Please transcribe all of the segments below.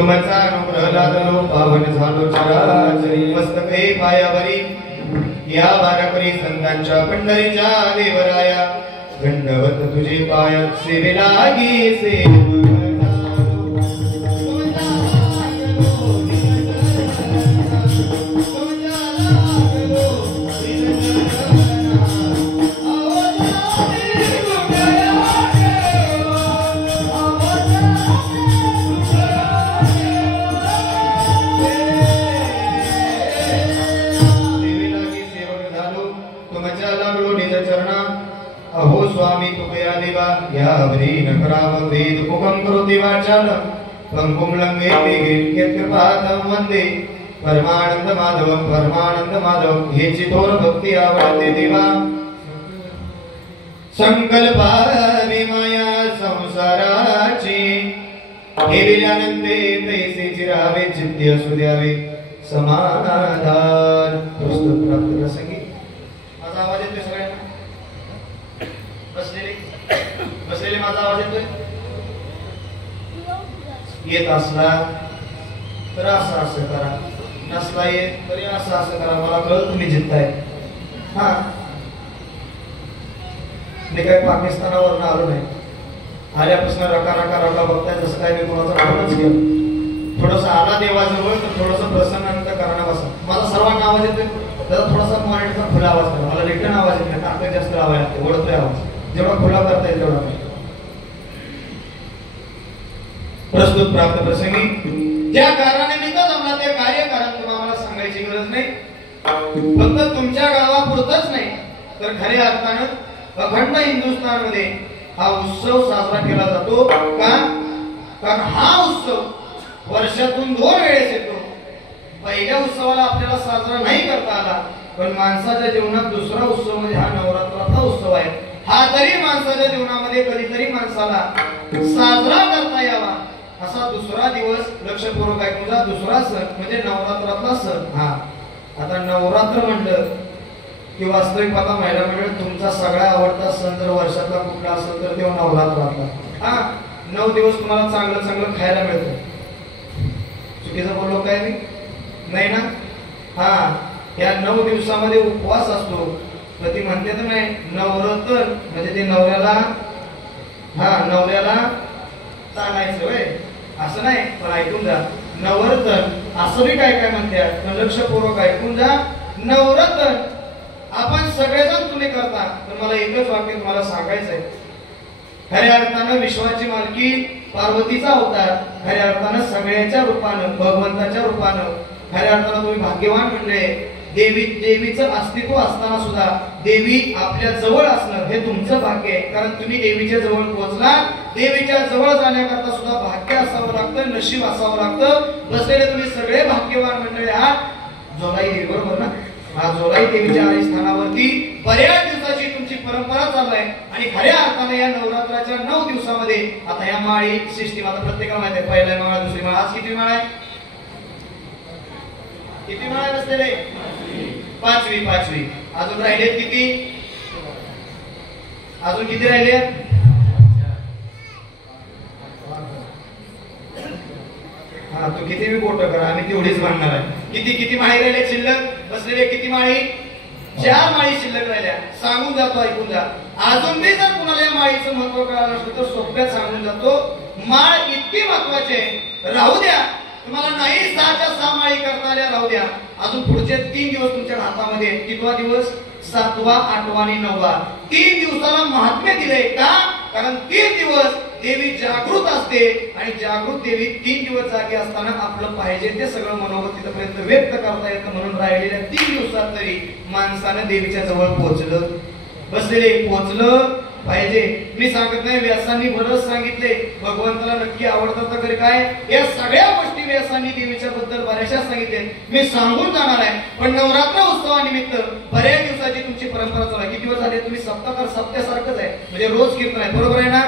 तुमचा अनुग्रह लादलो पावन झालो चराचरी मस्तके पायावरी या वारकरी संतांच्या पंढरीच्या देवराया दंडवत तुझे पाय सेवेला लागी सेवक अहो स्वामी तुकया देवा या वरी नकराव वेद मुखम करोति वाचाल पंकुम लंघेति कृपातं वंदे परमानंद माधवम हेची थोर भक्ती आवडते देवा संकल्पावी माया संसाराची हे विलानंदे तैसेची राहावे चित्ती असू द्यावे समाधान पुस्तक प्राप्त प्रसंगी माझा आवाज येतोय सगळ्यांना बसलेले माझा आवाज येतोय येत असला तर असं करा नसला येत तरी असं करा मला कळत तुम्ही जिंकताय हा मी काय पाकिस्तानावरून आलो नाही आल्यापासून रका बघताय जसं काय मी कोणाचा नावच घेऊ थोडस आला देवाजवळ तर थोडस प्रसन्न करणं बसा मला सर्वांना आवाज येतोय त्याचा थोडासा मॉनिटरचा खुला आवाज करा मला रिटर्न आवाज येत नाही टाकत जास्त आवाज येतो ओढतोय आवाज जेवढा खुला करता येईल तेवढा प्रस्तुत प्राप्त प्रसंगी ज्या कारणानिमित्त जमला ते कार्य कारण तुम्हाला सांगायची गरज नाही फक्त तुमच्या गावापुरतच नाही तर खऱ्या अर्थानं अखंड हिंदुस्थानमध्ये हा उत्सव साजरा केला जातो का कारण हा उत्सव वर्षातून 2 वेळेस येतो पहिल्या उत्सवाला आपल्याला साजरा नाही करता आला पण माणसाच्या जीवनात दुसरा उत्सव म्हणजे हा नवरात्राचा उत्सव आहे हा तरी माणसाच्या जीवनामध्ये कधीतरी माणसाला साजरा करता यावा असा दुसरा दिवस लक्षपूर्वक आहे तुझा दुसरा सण म्हणजे नवरात्रातला सण हा आता नवरात्र म्हणलं की वास्तविक पाहता महिला मंडळ तुमचा सगळा आवडता सण जर वर्षातला कुठला असेल तर तेव्हा नवरात्रातला हा 9 दिवस तुम्हाला चांगलं खायला मिळतं चुकीचं बोललो काय मी नाही ना हा या 9 दिवसामध्ये उपवास असतो तर ती म्हणते तर नाही नवरात्र म्हणजे ते नवऱ्याला ताणायचं होय असं नाही पण ऐकून जा नवरात्र असं बी काय म्हणतात लक्षपूर्वक ऐकून जा नवरात्र आपण सगळेजण तुम्ही करता तर मला एकच वाक्य तुम्हाला सांगायचं आहे खऱ्या अर्थानं विश्वाची मालकी पार्वतीचा अवतार खऱ्या अर्थानं सगळ्याच्या रूपानं भगवंताच्या रूपानं खऱ्या अर्थानं तुम्ही भाग्यवान म्हणले देवीचं अस्तित्व असताना सुद्धा देवी आपल्या जवळ असणं हे तुमचं भाग्य आहे कारण तुम्ही देवीच्या जवळ पोहोचला देवीच्या जवळ जाण्याकरता सुद्धा भाग्य असावं लागतं नशीब असावं लागतं बसलेले तुम्ही सगळे भाग्यवान मंडळी आहात जोलाई देवी बरोबर ना हा जोलाई देवीच्या स्थानावरती बऱ्याच दिवसाची तुमची परंपरा चालू आहे आणि खऱ्या अर्थाने या नवरात्राच्या 9 दिवसामध्ये आता या माळी सिस्टीम आता प्रत्येकाला माहिती आहे पहिला माळा दुसरी माळा आज किती माळा आहे किती माळा बसलेले पाचवी अजून राहिले किती राहिले हा तो किती मी बोट करा आम्ही तेवढीच म्हणणार आहे किती माळी राहिले शिल्लक बसलेले किती माळी 4 माळी शिल्लक राहिल्या सांगून जातो ऐकून जा अजून मी जर कुणाला या माळीचं महत्व कळालं नसतं तर सोप्यात सांगून जातो माळ इतकी महत्वाचे राहू द्या तुम्हाला नाही 6च्या 6 माळी करता आल्या राहू द्या अजून पुढचे 3 दिवस तुमच्या हातामध्ये कितवा दिवस 7वा 8वा आणि 9वा 3 दिवसाला महात्म्य दिले का कारण 3 दिवस देवी जागृत असते आणि जागृत देवी 3 दिवस जागी असताना आपलं पाहिजे ते सगळं मनोगत तिथपर्यंत व्यक्त करता येतं म्हणून राहिलेल्या 3 दिवसात तरी माणसानं देवीच्या जवळ पोहोचलं बसलेले पोहोचलं पाहिजे मी सांगत नाही व्यासांनी बरंच सांगितले भगवंताला नक्की आवडतं तर काय या सगळ्या गोष्टी व्यासांनी देवीच्या बद्दल बऱ्याचशा सांगितले मी सांगून जाणार आहे पण नवरात्र उत्सवानिमित्त बऱ्याच दिवसाची तुमची परंपरा चालू आहे किती दिवस झाले तुम्ही सप्त्यासारखंच आहे म्हणजे रोज कीर्तन आहे बरोबर आहे ना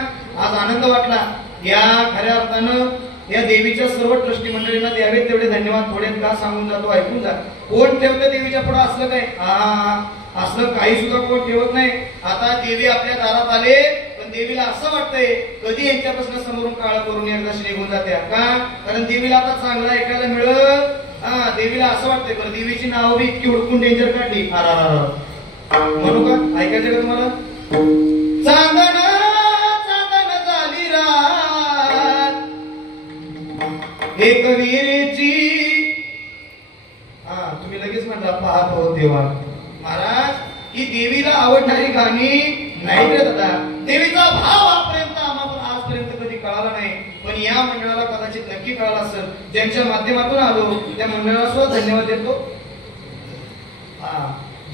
आज आनंद वाटला या खऱ्या अर्थानं या देवीच्या सर्व ट्रस्टी मंडळींना द्यावे तेवढे धन्यवाद थोडे का सांगून जातो ऐकून जा कोण ठेवतं देवीच्या पुढे असलं काय असलं काही सुद्धा कोण ठेवत नाही आता देवी आपल्या दारात आले पण देवीला असं वाटतंय कधी यांच्यापासून समोरून काळ करून एकदाशी निघून जात्या का, कारण देवीला आता चांगलं ऐकायला मिळत. देवीला असं वाटतंय बरं देवीची नाव बी इतकी हुडकून डेंजर काढली. म्हणू का, ऐकायचं का तुम्हाला? चांदण चांदण झाली रात एक विहिरीची. तुम्ही लगेच म्हणता पाहत हो देवा. महाराज ही देवीला आवडणारी गाणी नाही रे दादा. देवीचा भाव आजपर्यंत आम्हाला आजपर्यंत कधी कळाला नाही, पण या मंडळाला कदाचित नक्की कळाला असेल. ज्यांच्या माध्यमातून आलो त्या मंडळाला सुद्धा धन्यवाद देतो.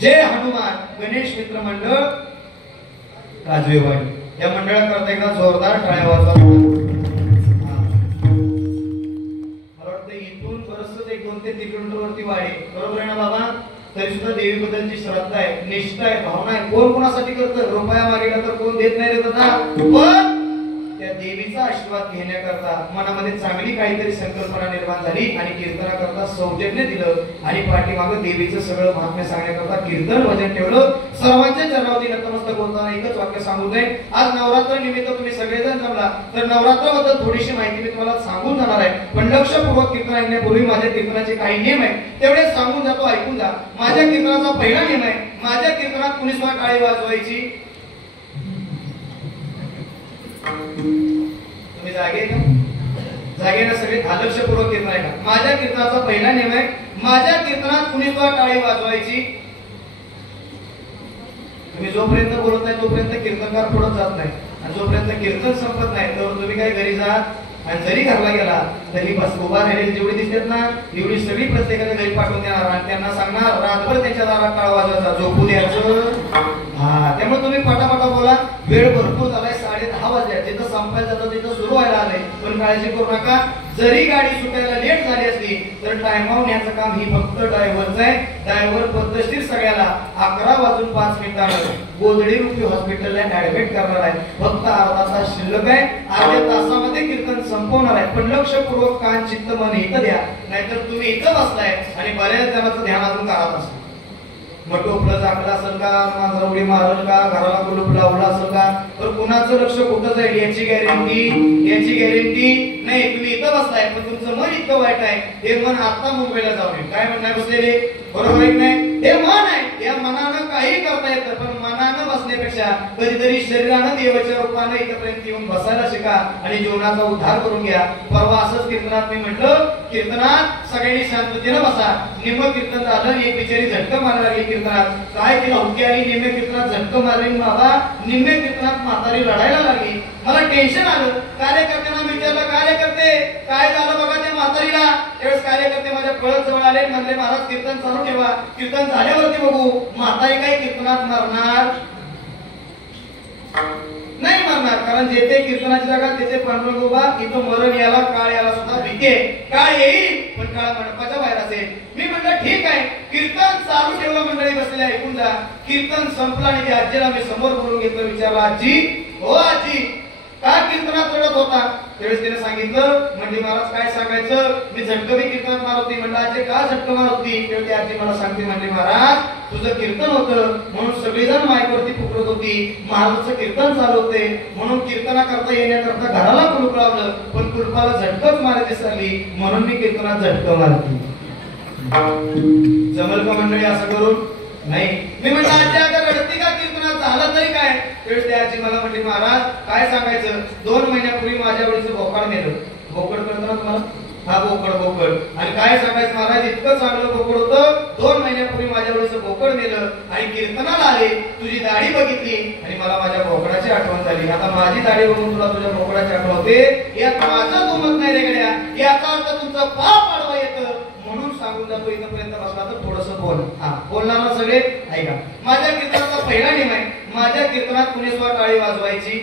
जय हनुमान गणेश मित्र मंडळ काजवेवाडी या मंडळाकरता एकदा जोरदार टाळ्या वाजवा. मला वाटतं इथून बरंच 1-2 ते 3 किलोमीटर वरती वाढे, बरोबर आहे ना बाबा? तरी सुद्धा देवीबद्दलची श्रद्धा आहे, निष्ठा आहे, भावना आहे. कोण कोणासाठी करतं? रुपया मागितला तर कोण देत नाही रे दादा, पण त्या देवीचा आशीर्वाद घेण्याकरता मनामध्ये चांगली काहीतरी संकल्पना निर्माण झाली आणि कीर्तनाकरता सौजन्य दिलं आणि पाठीमागं देवीचं सगळं महात्म्य सांगण्याकरता कीर्तन भजन ठेवलं. सर्वांच्या चरणावरती नतमस्तक होताना एकच वाक्य सांगू नये. आज नवरात्र निमित्त तुम्ही सगळेजण जमला तर नवरात्राबद्दल थोडीशी माहिती मी तुम्हाला सांगून जाणार आहे, पण लक्षपूर्वक कीर्तन ऐकण्यापूर्वी माझ्या कीर्तनाचे काही नियम आहेत तेवढे सांगून जातो, ऐकून जा. माझ्या कीर्तनाचा पहिला नियम आहे, माझ्या कीर्तनात कुणी सुद्धा टाळी वाजवायची. तुम्ही जागे का? जागे ना सगळे? लक्षपूर्वक कीर्तन आहे का? माझ्या कीर्तनाचा पहिला नियम आहे, माझ्या कीर्तनात कुणी सुद्धा टाळी वाजवायची. तुम्ही जोपर्यंत बोलत नाही तोपर्यंत कीर्तनकार पुढे जात नाही, आणि जोपर्यंत कीर्तन संपत नाही तर तुम्ही काय घरी जा. आणि जरी घरला गेला तरी बस उभा राहिलेली जेवढी दिसतात ना एवढी सगळी प्रत्येकाने घरी पाठवून देणार आणि त्यांना सांगणार रातभर त्यांच्या दारात टाळ वाजवायचा, झोपू द्यायचं. त्यामुळे तुम्ही पटापटा बोला. वेळ भरपूर झालाय, 10:30 वाजले. जिथं संपायला जातं तिथं सुरू व्हायला आलंय, पण काळजी करू नका. जरी गाडी सुटायला लेट झाली असली तर टाइमावर न्यायचं काम ही फक्त ड्रायव्हरचं आहे. ड्रायव्हर पद्धतशीर सगळ्याला 11:05 गोदडी रुपी हॉस्पिटलला ऍडमिट करणार आहे. फक्त अर्धा तास शिल्लक आहे, अर्ध्या तासामध्ये कीर्तन संपवणार आहे. पण लक्षपूर्वक कान चित्त मन इथं द्या, नाहीतर तुम्ही इथं बसलाय आणि बऱ्याच जणांचं ध्यान अजून करत असतं. मग टोपलं झाकलं असेल का, मांजरा उडी मारल का, घराला कुलूप लावला असेल का, तर कुणाचं लक्ष कुठं जाईल याची गॅरंटी नाही. तुम्ही इथं बसलाय पण तुमचं मन इतकं वाईट आहे, हे मन आता मुंबईला जाऊन काय म्हणणार बसलेले, बरोबर आहे नाही? हे मन आहे, या मनानं काही करता येतं, पण मनानं बसण्यापेक्षा कधीतरी शरीरानं देवाच्या रूपानं इथपर्यंत येऊन बसायला शिका आणि जीवनाचा उद्धार करून घ्या. परवा असंच कीर्तनात मी म्हटलं, कीर्तनात सगळ्यांनी शांततेनं बसा. निम्म कीर्तन झालं, एक बिचारी झटकं मारायला लागली कीर्तनात. काय केलं हुकी आली, निम्मे कीर्तनात झटकं मारली बाबा, निम्मे कीर्तनात म्हातारी रडायला लागली. मला टेन्शन आलं. कार्यकर्त्यांना विचारलं, कार्यकर्ते काय झालं बघा त्या म्हातारीला. त्यावेळेस कार्यकर्ते माझ्या कळत जवळ आले, म्हणले महाराज कीर्तन चालू ठेवा, कीर्तन झाल्यावरती बघू. म्हातारी काय कीर्तनात मरणार नाही, मरणार, कारण जेथे कीर्तनाची जागा तेथे पांडुरंग उभा. इथं मरण याला काळ याला सुद्धा भीती आहे. काळ येईल पण काळ मंडपाच्या बाहेर असेल. मी म्हटलं ठीक आहे, कीर्तन चालू ठेवलं. मंडळी बसलेले ऐकून जा. कीर्तन संपलं आणि त्या आजीला मी समोर बोलून घेतलं. विचारलं, आजी हो आजी का कीर्तनात रडत होता? त्यावेळेस तिने सांगितलं, म्हणजे महाराज काय सांगायचं, मी झटकं बी कीर्तनात मारत होती. म्हणलं आजी का झटकं मारत होती? तेव्हा ती आजी मला सांगते, म्हणजे महाराज तुझं कीर्तन होतं म्हणून सगळेजण माईकवरती फुकरत होती, महाराजांचं कीर्तन चालू होते म्हणून कीर्तना करता येण्याकरता घराला कुलूप लावलं, पण कुलपाला झटकच मारायची सांगली म्हणून मी कीर्तनात झटकं मारते. जमल का मंडळी असं करून? नाही. मी म्हटलं आजी अगं रडती का कीर्तनात, झालं तरी काय? त्यावेळेस त्या आजी मला म्हटली, महाराज काय सांगायचं, 2 महिन्यापूर्वी माझ्या वडीचं बोकाड नेलं. बोकड कळतं ना तुम्हाला? हा बोकड. आणि काय सांगायचं महाराज, इतकं चांगलं बोकड होतं. 2 महिन्यापूर्वी माझ्या वडीचं बोकड नेलं आणि कीर्तनाला आले, तुझी दाढी बघितली आणि मला माझ्या बोकडाची आठवण झाली. आता माझी दाढी बघून तुला तुझ्या बोकडाची आठवण होते, यात माझं दुमत नाही रे गड्या. याचा अर्थ तुमचं पाप वाढवा येतं म्हणून सांगून जातो. इथपर्यंत बसला तर थोडस बोल. बोलणार ना सगळे? ऐका. माझ्या कीर्तनाचा पहिला नियम आहे, माझ्या कीर्तनात कुणी सुद्धा टाळी वाजवायची.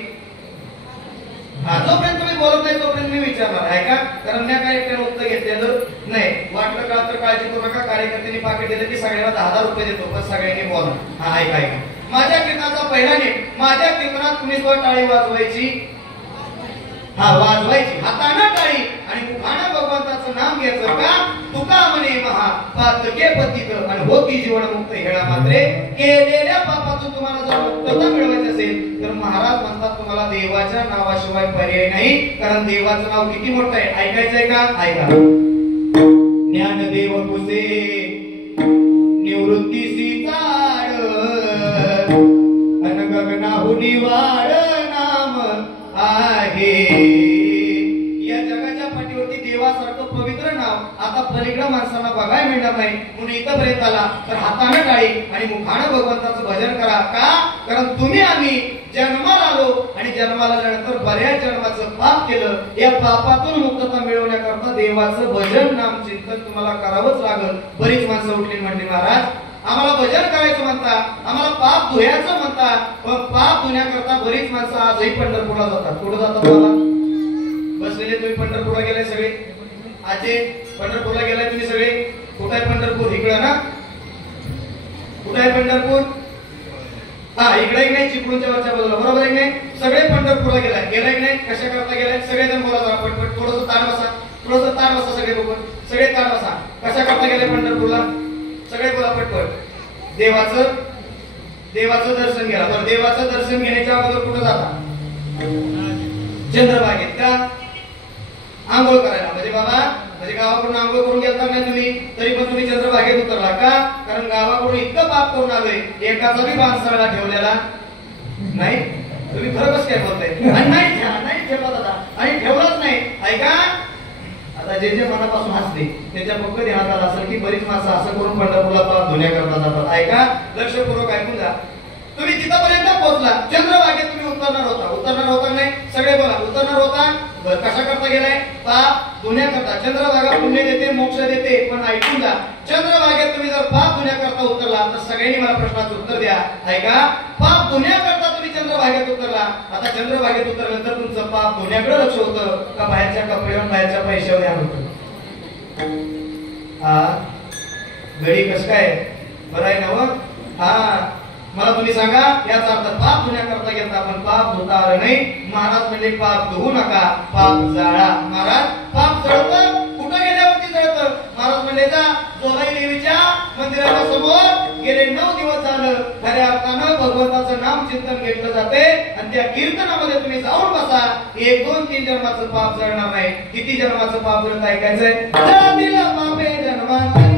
जोपर्यंत तुम्ही बोलत नाही तोपर्यंत मी विचारणार आहे का, कारण मी काय एकट्यानं उत्तर घेतलेलं नाही. वाटलं का तर काळजी करू नका. कार्यकर्त्यांनी पाकिट दिलं की सगळ्यांना 10,000 रुपये देतो, पण सगळ्यांनी बोला. ऐका. माझ्या कीर्तनाचा पहिला नियम, माझ्या कीर्तनात कुणी सुद्धा टाळी वाजवायची. वाजवायची, हाताने टाळी आणि मुखाने भगवंताचं नाम घ्यायचं. का तुका म्हणे महा पातके पतित आणि होती जीवनमुक्त हेळा मात्रे. केलेल्या पापातून तुम्हाला जर मुक्तता मिळवायची असेल तर महाराज म्हणतात तुम्हाला देवाच्या नावाशिवाय पर्याय नाही, कारण देवाचं नाव किती मोठं आहे. ऐकायचंय का? ऐका. ज्ञानदेव कुसे निवृत्तीसी चाड अन गगनाहुनी वाढ नाम आहे. या जगाच्या पाठीवरती देवासारखं पवित्र नाव आता पलीकडे माणसांना बघायला मिळणार नाही. म्हणून इथपर्यंत आला तर हाताने टाळी आणि मुखाने भगवंताचं भजन करा. का? कारण तुम्ही आम्ही जन्माला आलो आणि जन्माला आल्यानंतर बऱ्याच जन्माचं पाप केलं. या पापातून मुक्तता मिळवण्याकरता देवाचं भजन नाम चिंतन तुम्हाला करावंच लागल. बरीच माणसं उठली म्हणली महाराज आम्हाला भजन करायचं म्हणता, आम्हाला पाप धुयाचं म्हणता, पण पाप धुण्याकरता बरीच माणसं आजही पंढरपूरला जातात. कुठं जातात बाबा? बसलेले तुम्ही पंढरपूरला गेलाय सगळे? आजे पंढरपूरला गेलाय तुम्ही सगळे? कुठं आहे पंढरपूर? इकडं ना? कुठं आहे पंढरपूर? हा इकडे एक नाही, चिपळूणच्या वरच्या बाजूला, बरोबर आहे नाही? सगळे पंढरपूरला गेलाय. गेलाय की नाही? कशा करता गेलाय? सगळेजण बोला जरा पटपट. थोडंसं ताण बसा, थोडंसं ताण बसा सगळे लोक, सगळे ताण बसा. कशा करता गेले पंढरपूरला? सगळे बोला पटपट. देवाचं दर्शन घ्या. तर देवाचं दर्शन घेण्याच्या अगोदर कुठं जाता? चंद्रभागेत. का? आंघोळ करायला. म्हणजे बाबा म्हणजे गावाकडून आंघोळ करून गेलता नाही तुम्ही, तरी पण तुम्ही चंद्रभागेत उतरला. का? कारण गावाकडून इतकं पाप करून आलोय, एकाचा बी बांधसाळा ठेवलेला नाही. तुम्ही खरं कसं काय बोलताय? आणि नाही ठेवला दादा, आणि ठेवलाच नाही. ऐका, आता जे मनापासून हसले त्याच्या पक्क ध्यानात आलं असेल की बरीच माणसं असं करून पंढरपूरला पाप धुण्या करता जातात. ऐका, लक्षपूर्वक ऐकून जा. तुम्ही तिथपर्यंत पोहोचला, चंद्रभागेत तुम्ही उतरणार होता नाही? सगळे बोला, उतरणार होता. कशा करता गेलाय? पाप धुण्या करता. चंद्रभागा पुण्य देते, मोक्ष देते. पण ऐकून जा, चंद्रभागेत तुम्ही जर पाप धुण्या करता उतरला तर सगळ्यांनी मला प्रश्नाचं उत्तर द्या. ऐका, पाप धुण्या करता तुम्ही चंद्रभागेत उतरला. आता चंद्रभागेत उतरल्यानंतर तुमचं पाप धुण्याकडे लक्ष होतं का बाहेरच्या कपड्यावर, बाहेरच्या पैशावर ध्यान होतं? हा गडी कसं काय? बरं आहे ना? हा मला तुम्ही सांगा, याचा अर्थ पाप धुण्याकरता गेलता पण पाप धुता आलं नाही. महाराज म्हणजे पाप धुवू नका, पाप जाळा. महाराज पाप जळतं कुठं गेल्यावरती जळतं? महाराज म्हणजे जा जोलाई देवीच्या मंदिराच्या समोर गेले 9 दिवस झालं खऱ्या अर्थानं भगवंताचं नाम चिंतन घेतलं जाते आणि त्या कीर्तनामध्ये तुम्ही जाऊन बसा. 1, 2, 3 जन्माचं पाप जळणार नाही. किती जन्माचं पाप जळत ऐकायचंय? जातीला पापे जन्मांतरी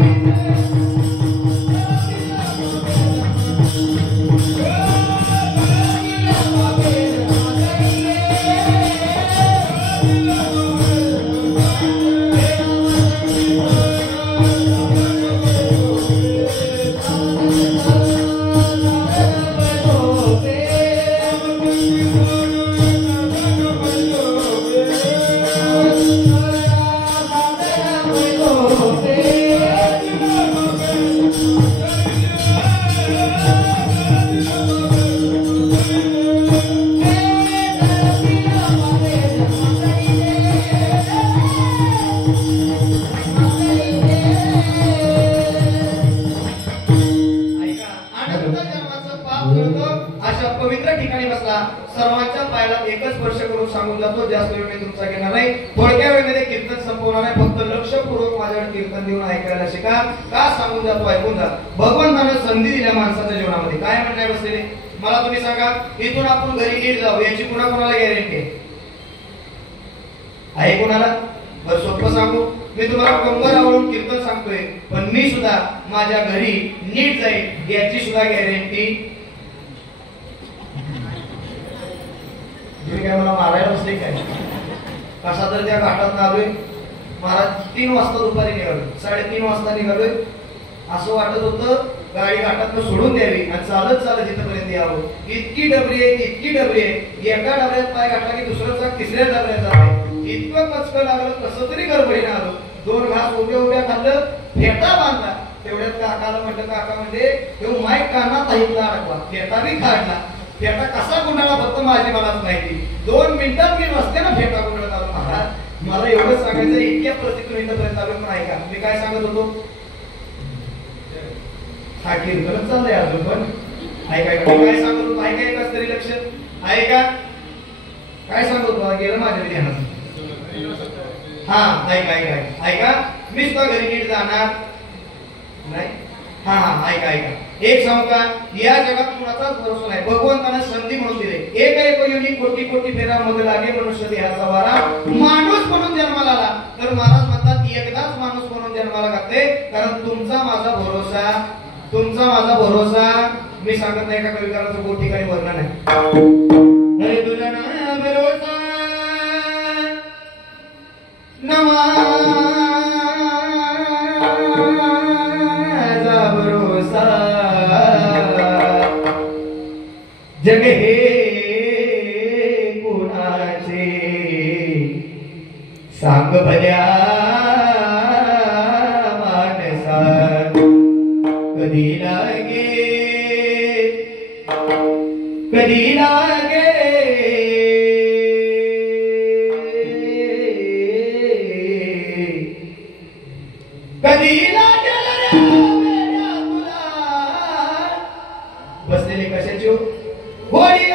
सर्वांच्या पायाला एकच स्पर्श करून सांगून जातो. जास्त वेळ मी तुमचा घेणार नाही. थोडक्या वेळेमध्ये कीर्तन संपवणार आहे. फक्त लक्षपूर्वक माझ्याकडे कीर्तन देऊन ऐकायला शिका. का सांगून जातो ऐकून जा. भगवंतानं संधी दिल्या माणसाच्या जीवनामध्ये. काय म्हणताय बसलेले? मला तुम्ही सांगा, इथून आपण घरी नीट जाऊ याची कुणाला गॅरंटी आहे? कुणाला? बरं सोपं सांगू, मी तुम्हाला कंबर आवडून कीर्तन सांगतोय, पण मी सुद्धा माझ्या घरी नीट जाईल याची सुद्धा गॅरंटी. तुम्ही काय मला मारायला बसले काय? कसा तर त्या घाटात आलोय महाराज. 3 वाजता दुपारी निघालोय, 3:30 वाजता निघालोय. असं वाटत होतं गाडी घाटात सोडून द्यावी आणि चालत इथपर्यंत यावं. इतकी डबरी आहे. एका डबऱ्यात पाय घातला की दुसऱ्याचा तिसऱ्या डबऱ्यात जाते. इतकं कचकं लागलं, कसं तरी गडबडीनं आलो. 2 घास उभ्या खाल्लं, फेटा बांधला. तेवढ्यात काकाला म्हटलं, काका म्हणजे तो माईक कानात ऐकला अडकला, फेटा बी काढला. फेटा कसा गुंडाळा फक्त माझी मलाच माहिती. 2 मिनिटात मी रस्त्यानं फेटा गुंडाळत आलो. महाराज मला एवढं सांगायचं, इतक्या प्रतिक्रियेपर्यंत आलो. पण ऐका, मी काय सांगत होतो? हा कीर्तनच चाललंय अजून पण. ऐका काय सांगत होतो? ऐका एकच तरी लक्ष. ऐका काय सांगत होतो? गेलं माझ्या ध्यानात. हा ऐका मी सुद्धा घरी नीट जाणार नाही. हा ऐका एक सांगू का, या जगात कुणाचाच भरोसा नाही. भगवंताने संधी म्हणून दिले. एक योनी कोटी कोटी फेरा मध्ये लागे मनुष्य देहाचा वारा. माणूस म्हणून जन्माला आला तर महाराज म्हणतात एकदाच माणूस म्हणून जन्माला घातले. कारण तुमचा माझा भरोसा, तुमचा माझा भरोसा. मी सांगत नाही का कविकाराचं खूप ठिकाणी वर्णन आहे. अरे तुझा ना भरोसा नवा जग हे कुणाचे सांग भल्या मानसा. कधी लागे कधी लागे कधी लागेल तुला. बसलेले कशाची होडी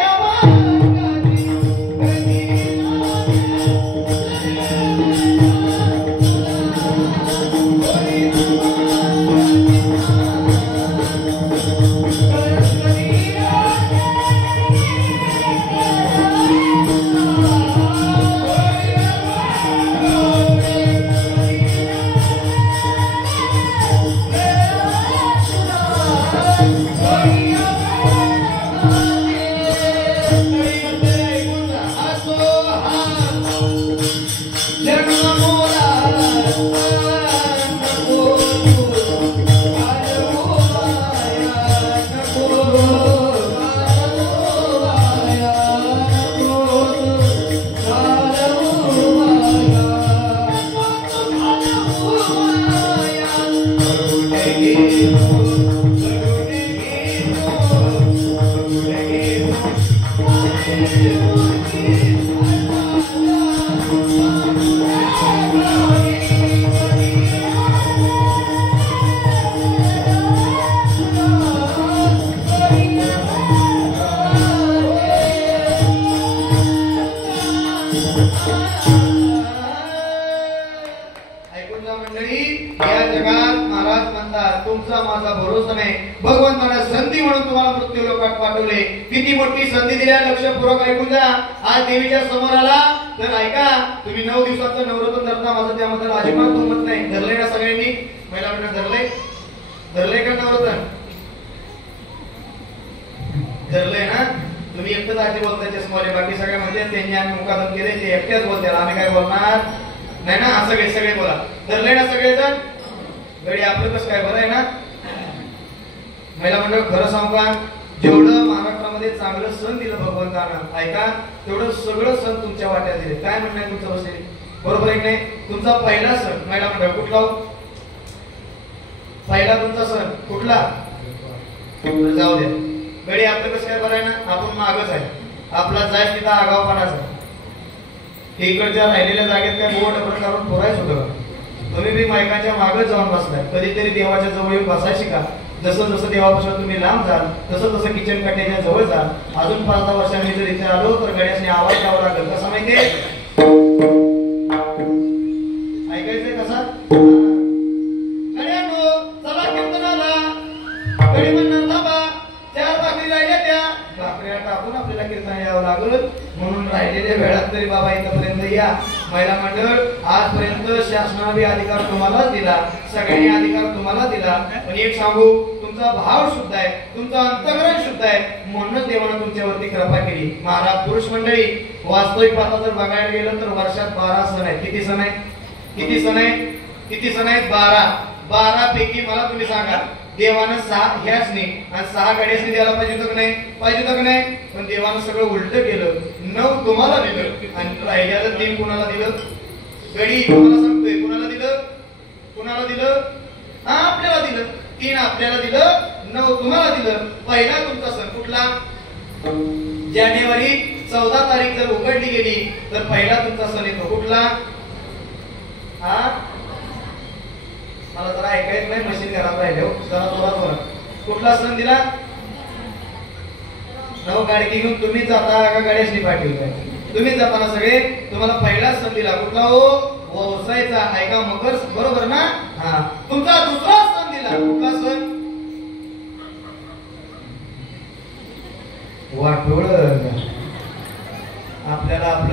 भगवंताने संधी म्हणून तुम्हाला मृत्यू लोकात पाठवले. किती मोठी संधी दिल्या. लक्षपूर्वक ऐकून जा. आज देवीच्या समोर आला तर ऐका, तुम्ही 9 दिवसाचं नवरत्न धरता. माझं त्यामध्ये अजिबात दुमत नाही. धरले ना सगळ्यांनी? महिला मंडळ धरले? धरले का नवरत्न? धरले ना? तुम्ही एकटंच आजी बोलताय चष्माले, बाकी सगळे म्हणते त्यांनी आम्ही मुखादम केले, ते एकट्याच बोलतात. आम्ही काय बोलणार नाही ना. सगळे सगळे बोला. धरले ना सगळेजण? गडी आपलं कसं काय बरं आहे ना? महिला मंडळ खरं सांगू का, जेवढं महाराष्ट्रामध्ये चांगलं सण दिलं भगवंतानं, ऐका, तेवढं सगळं सण तुमच्या वाट्यात दिले. काय म्हणणं आहे तुमचं बसेल? बरोबर आहे की नाही? तुमचा पहिला सण महिला मंडळ कुठला? पहिला तुमचा सण कुठला? जाऊ द्या. गडी आपलं कसं काय बरं आहे ना? आपण मागच आहे. आपला जाय तिथं आगावपणाच आहे. इकडच्या राहिलेल्या जागेत काय बोट काढून पोरायच होतं. तुम्ही बी मायकाच्या मागच जाऊन बसलाय. कधीतरी देवाच्या जवळ येऊन बसायची का? जसं जसं देवापासून तुम्ही लांब जाल तसं तसं किचन कट्याच्या जवळ जाल. अजून 5-10 वर्षांनी जर इथे आलो तर गड्याने आवाज द्यावा लागेल. कसा माहितीये? ऐकायचंय कसा? गड्यानो चला कीर्तनाला. गडी म्हणणार थांबा, 4 भाकरी राहिल्या त्या. भाकऱ्या टाकून आपल्याला कीर्तन यावं लागल. म्हणून राहिलेल्या वेळात तरी बाबा इथपर्यंत या. महिला मंडळ आजपर्यंत शासनाने अधिकार तुम्हाला दिला, सगळ्यांनी अधिकार तुम्हाला दिला. पण एक सांगू, तुमचा भाव शुद्ध आहे, तुमचा अंतःकरण शुद्ध आहे, म्हणूनच देवाने तुमच्यावरती कृपा केली. महाराज पुरुष मंडळी, वास्तविक पाहता जर बघायला गेलं तर वर्षात 12 सण आहेत. किती सण आहेत? किती सण आहेत? किती सण आहेत? 12. 12 पैकी मला तुम्ही सांगा, देवानं 6 ह्याचनी आणि 6 गाड्यासनी द्यायला पाहिजे होतं की नाही? पाहिजे होतं की नाही? पण देवानं सगळं उलट केलं. 9 तुम्हाला दिलं आणि राहिल्याला 3 कुणाला दिलं? गडी तुम्हाला सांगतोय, कुणाला दिलं? कुणाला दिलं? हा, आपल्याला दिलं. 3 आपल्याला दिलं, 9 तुम्हाला दिलं. पहिला तुमचा सण कुठला? जानेवारी 14 तारीख जर उघडली गेली तर पहिला तुमचा सण येतो. कुठला? हा, मला जरा ऐकायचं नाही, मशीन घरात राहिले हो. जरा जोरात बोला. कुठला सण दिला? 9 गाडगी घेऊन तुम्ही जाता का गाड्याशी पाठवताय? तुम्ही जाताना सगळे. तुम्हाला पहिला सण दिला कुठला? हो, व्यवसायाचा. ऐका, मकर. बरोबर ना? हा. तुमचा दुसरा सण दिला कुठला सण?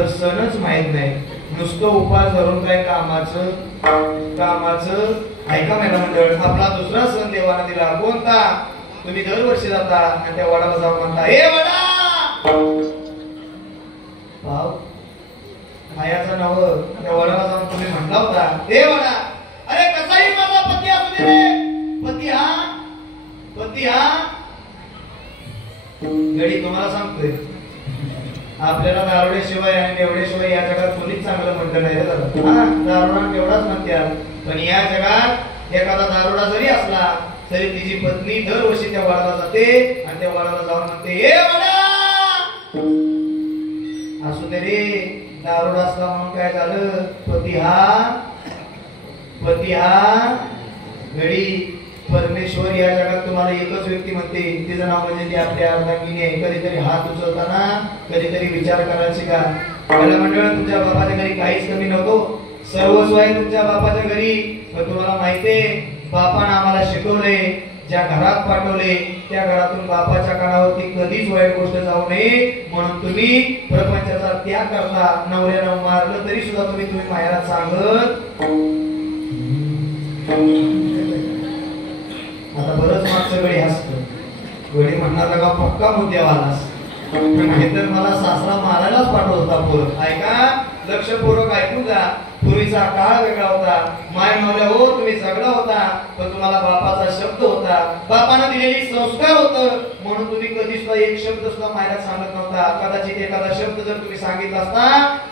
सणच माहित नाही, नुसतं उपास धरून काय कामाचं कामाचं. ऐका महिला मंडळ, आपला दुसरा सण देवाला दिला कोणता? तुम्ही दरवर्षी जाता आणि त्या वडाला जाऊन म्हणता, हे वडा भाव खायाचं नाव. त्या वडाला जाऊन तुम्ही म्हटला होता, हे वडा अरे कसाही माझा पती असू दे रे, पती हा गडी. तुम्हाला सांगतोय आपल्याला दारुड्याशिवाय आणि देवड्याशिवाय या जगात कोणीच चांगलं म्हटलं नाही रे दादा. हा दारुडा तेवढाच म्हणतात, पण या जगात एखादा दारुडा जरी असला तरी तिची पत्नी दरवर्षी त्या वडाला जाते आणि त्या वडाला जाऊन म्हणते, हे वडा असू दे रे. दारुडा असला म्हणून काय झालं? पती हा गडी. परमेश्वर या जगात तुम्हाला एकच व्यक्ती म्हणते, तिचं नाव म्हणजे ती आपल्या अर्धांगिनी आहे. कधीतरी हात उचलताना कधीतरी विचार करायचे का? पहिला मंडळ, तुमच्या बापाच्या घरी काहीच कमी नव्हतो, सर्वस्व आहे तुमच्या बापाच्या घरी. पण तुम्हाला माहितीये बापानं आम्हाला शिकवले, ज्या घरात पाठवले त्या घरातून बापाच्या कानावरती कधीच वाईट गोष्ट जाऊ नये म्हणून तुम्ही प्रपंचाचा त्याग करता. नवऱ्यानं मारलं तरी सुद्धा तुम्ही माहेरात सांगत. आता बरंच मागचं गडी हसत, गडी म्हणणार का पक्का मुद्द्यावालास, नाहीतर मला सासरा मारायलाच पाठवत होता पोर. ऐका, लक्षपूर्वक ऐकून जा. पूर्वीचा काळ वेगळा होता. माय मावल्या हो तुम्ही जगला होता, पण तुम्हाला बापाचा शब्द होता, बापानं दिलेली संस्कार होतं म्हणून तुम्ही कधीच एक शब्द सुद्धा मायला सांगत नव्हता. कदाचित एखादा शब्द जर तुम्ही सांगितला असता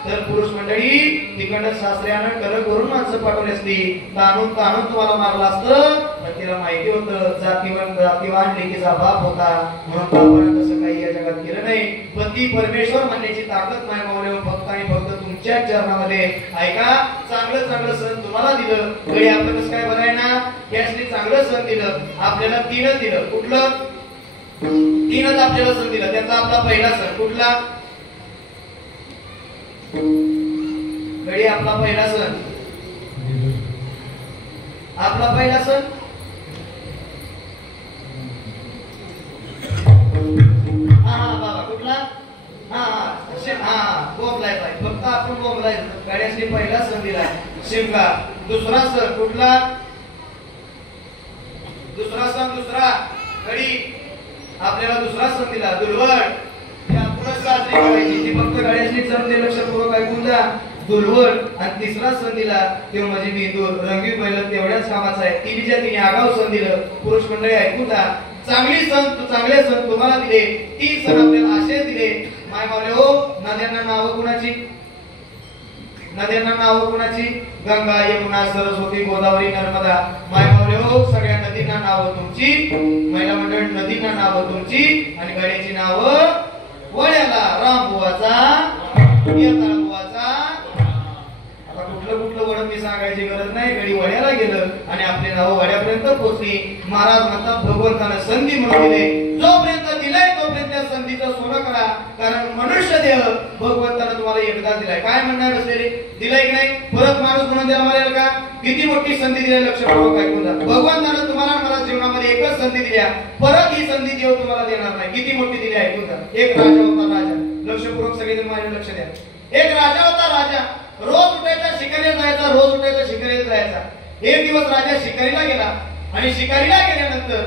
तर पुरुष मंडळी तिकडनं सासऱ्यानं कर करून माणसं पाठवली असती, ताणून तुम्हाला मारलं असतं. पण तिला माहिती होतं जातीवान लेकीचा बाप होता म्हणून बापानं तसं काही या जगात केलं नाही. पती परमेश्वर म्हणण्याची ताकद माय मावल्या फक्त आणि फक्त तुमच्या चरणामध्ये. ऐका, चांगलं सण तुम्हाला दिलं, गडी आपलं कसं काय बरं ना? यासनी चांगलं सण दिलं, आपल्याला तीनच दिलं. कुठलं? तीनच आपल्याला सण दिलं. त्याचा आपला पहिला सण कुठला? गडी आपला पहिला सण, आपला पहिला सण बाबा कुठला? बोंबलाय पाहिजे, फक्त आपण बोंबलायचं. गाड्यासनी पहिला सण दिलाय शिमगा. दुसरा सण कुठला? दुसरा गडी आपल्याला दुसरा सण दिला दुलवड. साजरी करायची ती फक्त गाड्यासनी सण दिलं, लक्षपूर्वक ऐकून जा. दुलवड. आणि तिसरा सण दिला तेव्हा म्हणजे मेंदूर रंगीत बैल तेवढ्याच कामाचा आहे. तिने आगाव सण दिलं. पुरुष मंडळी ऐकून जा. चांगले सण तुम्हाला दिले, 3 सण आपल्याला असेच दिले. माय मावले हो, नद्यांना नावं कुणाची? गंगा, यमुना, सरस्वती, गोदावरी, नर्मदा. माय मावले हो, सगळ्या नदींना नावं तुमची. महिला मंडळ, नदींना नावं तुमची. आणि गाड्याची नावं वड्याला रामबुवाचा, बुवाचा. आता कुठलं वड मी सांगायची गरज नाही. गडी वड्याला गेलं आणि आपले नाव वड्यापर्यंत पोहोचली. महाराज म्हणतात भगवंतानं संधी म्हणून दिले, जोपर्यंत दिलाय तोपर्यंत त्या संधीचं सोनं करा. कारण मनुष्य देह भगवंतानं तुम्हाला एकदा दिलाय. काय म्हणणार असलेले दिलाय की नाही? परत माणूस म्हणून द्यायला मारेल का? किती मोठी संधी दिली, लक्षपूर्वक ऐकून जा. भगवंतानं तुम्हाला मला जीवनामध्ये एकच संधी दिल्या, परत ही संधी देव तुम्हाला देणार नाही. किती मोठी दिली ऐकून जा. एक राजा होता, राजा. लक्षपूर्वक सगळेजण माझे लक्ष द्या. एक राजा होता, राजा. रोज उठायचा शिकारीला जायचा. एक दिवस राजा शिकारीला गेला आणि शिकारीला गेल्यानंतर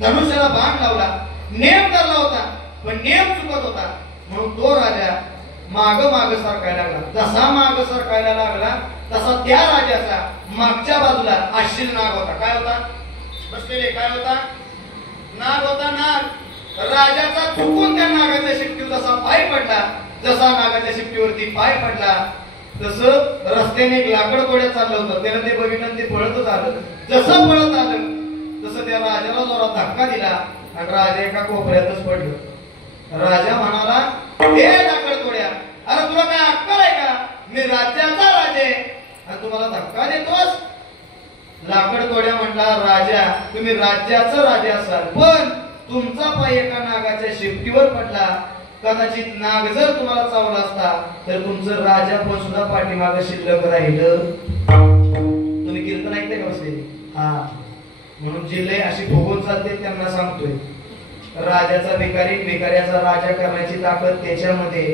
धनुष्याला बाण लावला. नेम धरला होता पण नेम चुकत होता म्हणून तो राजा माग सरकायला लागला. जसा माग सरकायला लागला तसा त्या राजाचा मागच्या बाजूला आशिल नाग होता. काय होता? बसलेले काय होता? नाग होता, नाग. राजाचा चुकून त्या नागाच्या शिफ्टीवर जसा पाय पडला, जसा नागाच्या शिफ्टीवरती पाय पडला तसं रस्त्याने एक लाकड तोड्यात चाललं होतं. त्याला ते बघितलं, ते पळतच आलं. जसं पळत आलं तसं त्या राजाला जोरात धक्का दिला आणि राजा एका कोपऱ्यातच पडलं. राजा म्हणाला, हे लाकड तोड्या, अरे तुला काय अक्कल आहे का? मी राज्याचा राजा आहे आणि तुम्हाला धक्का देतोस? लाकड तोड्या म्हणला, राजा तुम्ही राज्याचं राजा असाल, पण तुमचा पाय एका नागाच्या शेपटीवर पडला. कदाचित नाग जर तुम्हाला चावला असता तर तुमचं राजा पण सुद्धा पाठीमागे शिल्लक राहिलं. तुम्ही कीर्तन ऐकते का बसलेली? हा. म्हणून जिल्हे अशी फुगून चालते त्यांना सांगतोय, राजाचा भिकारी, भिकाऱ्याचा राजा करण्याची ताकद त्याच्यामध्ये.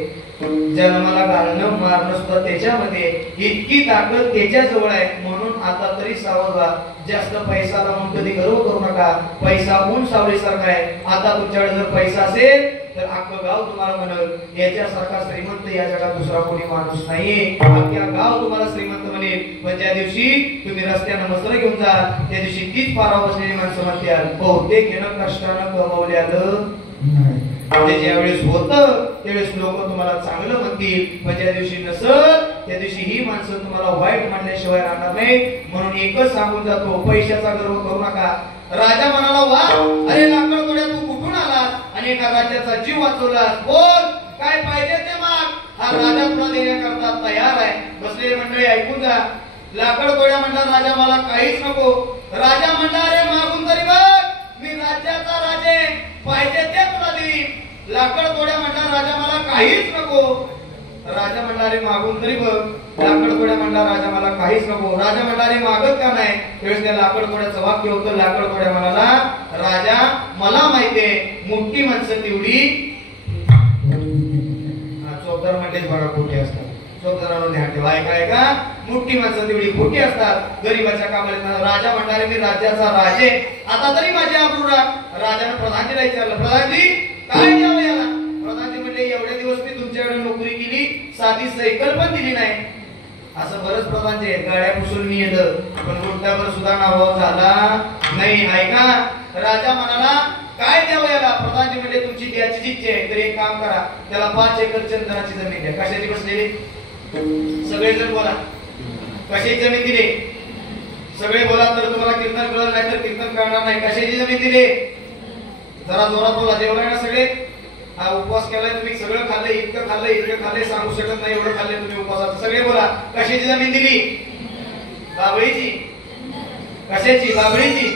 जन्माला घालणं मारणं सुद्धा त्याच्यामध्ये, इतकी ताकद त्याच्या जवळ आहे. म्हणून आता तरी सावध व्हा. जास्त पैसा लावून कधी गर्व करू नका. पैसा ऊन सावलीसारखा आहे. आता तुमच्याकडे जर पैसा असेल तर अख्खं गाव तुम्हाला म्हणेल याच्यासारखा श्रीमंत या जगात दुसरा कोणी माणूस नाही. अख्ख्या गाव तुम्हाला श्रीमंत म्हणेल. पण ज्या दिवशी तुम्ही रस्त्यानं मसर घेऊन जा त्या दिवशी तीच पारावर बसलेली माणसं म्हणतात बहुतेक येणं कष्टानं कमवल्यालं नाही. ते ज्यावेळेस होतं त्यावेळेस लोक तुम्हाला चांगलं म्हणतील. पण ज्या दिवशी नसत त्या दिवशी ही माणसं तुम्हाला वाईट म्हणल्याशिवाय राहणार नाही. म्हणून एकच सांगून जातो, पैशाचा गर्व करू नका. राजा म्हणाला वा अरे लाकड तोड्या तू कुठून आलास आणि एका राज्याचा जीव वाचवलास. बोल काय पाहिजे ते माग. हा राजा तुला देण्याकरता तयार आहे. बसलेली मंडळी ऐकून जा. लाकड तोड्या म्हणला राजा मला काहीच नको. राजा म्हणला अरे मागून तरी बघ मी राज्याचा राजे पाहिजे ते तुला देईन. लाकड तोड्या म्हणला राजा मला काहीच नको. राजा म्हणला अरे मागून तरी बघ. लाकड तोड्या म्हणला राजा मला काहीच नको. राजा म्हणला अरे मागत का नाही. त्यावेळेस त्या लाकड तोड्याचं वाक्य होतं. लाकड तोड्या म्हणाला राजा मला माहितीये मोठी माणसं तेवढी चोपदार म्हणलेच बघा खोटी असतात. चोपदारांवर ध्यान ठेवा. ऐका मोठी माणसं तेवढी खोटी असतात. गरीबाच्या कामाला राजा म्हणणारे मी राज्याचा राजे आता तरी माझी आबरू राख. राजाने प्रधानजीला विचारलं प्रधानजी काय द्यावं याला. प्रधानजी म्हणले एवढे दिवस मी तुमच्याकडे नोकरी केली साधी सायकल पण दिली नाही. असं बरंच प्रधानजी गाड्या पुसून मी येतं पण गुंठाभर सुद्धा नाव झाला नाही. ऐका राजा म्हणाला काय द्यावं याला. प्रधानजी म्हणले तुमची द्यायची इच्छा आहे तर एक काम करा त्याला 5 एकर चंदनाची जमीन द्या. कशाची बसलेली सगळेजण बोला. कशाची जमीन दिली सगळे बोला तर तुम्हाला कीर्तन कळलं नाही तर कीर्तन करणार नाही. कशाची जमीन दिली जरा जोरात बोला. जेवढा ना सगळे हा उपवास केलाय तुम्ही सगळं खाल्लंय इतकं खाल्लंय सांगू शकत नाही एवढं खाल्लंय तुम्ही उपवासात. सगळे बोला कशाची जमीन दिली. बाबळीची. कशाची बाबळीची.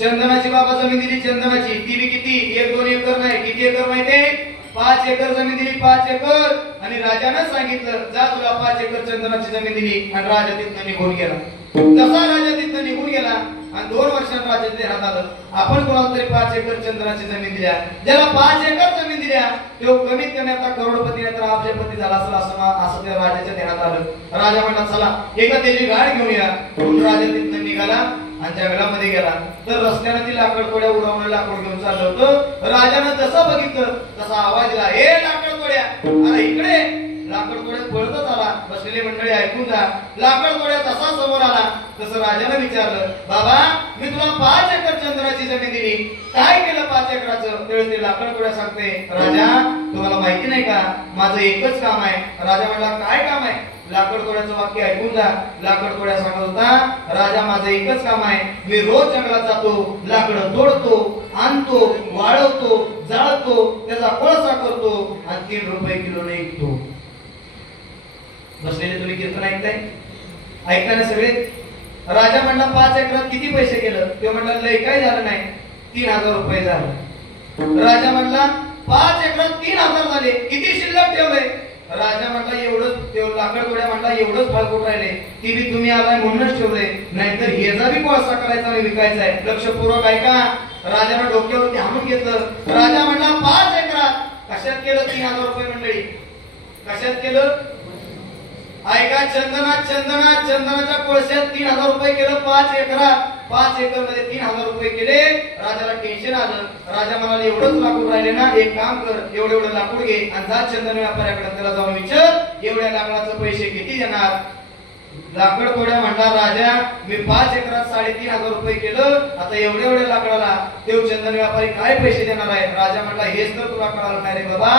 चंदनाची बाबा जमीन दिली चंदनाची. ती बी किती 1-2 एकर नाही. किती एकर माहितीये 5 एकर जमीन दिली. 5 एकर. आणि राजानं सांगितलं जा तुला 5 एकर चंदनाची जमीन दिली. आणि राजा तिथनं निघून गेला. जसा राजा तिथनं निघून गेला आणि 2 वर्षांत राजाच्या हातात आलं आपण कोणाला तरी 5 एकर चंदनाची जमीन दिल्या. ज्याला 5 एकर जमीन दिल्या तो कमीत कमी आता करोडपती नाही तर अब्जपती झाला असेल असं त्या राजाच्या ध्यानात आलं. राजा म्हणला चला एकदा त्याची गाड घेऊन या. राजा तिथनं निघाला आणि जंगलामध्ये गेला तर रस्त्याने ती लाकड तोड्या उडवणं लाकूड घेऊन चाललं होतं. राजानं जसं बघितलं तसा आवाज दिला हे लाकड तोड्या अरे इकडे. लाकड तोड्या पळतच आला. बसलेली मंडळी ऐकून जा. लाकड तोड्या तसा समोर आला तसं राजाने विचारलं बाबा मी तुला 5 एकर चंदनाची जमीन दिली काय केलं 5 एकराचं. त्यावेळेस ते लाकड तोड्या सांगते राजा तुम्हाला माहिती नाही का माझं एकच काम आहे. राजा म्हणला काय काम आहे. लाकड तोड्याचं वाक्य ऐकून जा. लाकड तोड्या सांगत होता राजा माझं एकच काम आहे मी रोज जंगलात जातो लाकडं तोडतो आणतो वाळवतो जाळतो त्याचा कोळसा करतो आणि 3 रुपये किलोने विकतो. बसलेले तुम्ही कीर्तन ऐकताय ऐकताना सगळे. राजा म्हणला 5 एकरात किती पैसे केलं. ते म्हणला लय काय झालं नाही 3000 रुपये झालं. राजा म्हणला 5 एकरात 3000 झाले किती शिल्लक ठेवलंय. राजा म्हणला एवढंच. लाकड तोड्या म्हणला एवढंच फाळकूट राहिले ती बी तुम्ही आलाय म्हणूनच ठेवलंय नाहीतर ह्याचा बी कोळसा करायचा आणि विकायचा आहे. लक्षपूर्वक ऐका. राजानं डोक्यावरती हाणून घेतलं. राजा म्हणला 5 एकरात कशात केलं 3000 रुपये मंडळी कशात केलं. ऐका चंदनाच्या कोळशात 3000 रुपये केलं 5 एकरात. 5 एकर मध्ये 3000 रुपये केले. राजाला टेन्शन आलं. राजा म्हणाले एवढंच लाकूड राहिले ना एक काम कर एवढं लाकूड घे आणि जा चंदन व्यापाऱ्याकडे त्याला जाऊन विचार एवढ्या लाकडाचे पैसे किती देणार. लाकड तोड्या म्हणला राजा मी 5 एकरात 3500 रुपये केलं आता एवढ्या लाकडाला देव चंदन व्यापारी काय पैसे देणार आहे. राजा म्हणला हेच तर तुला कळालं नाही रे बाबा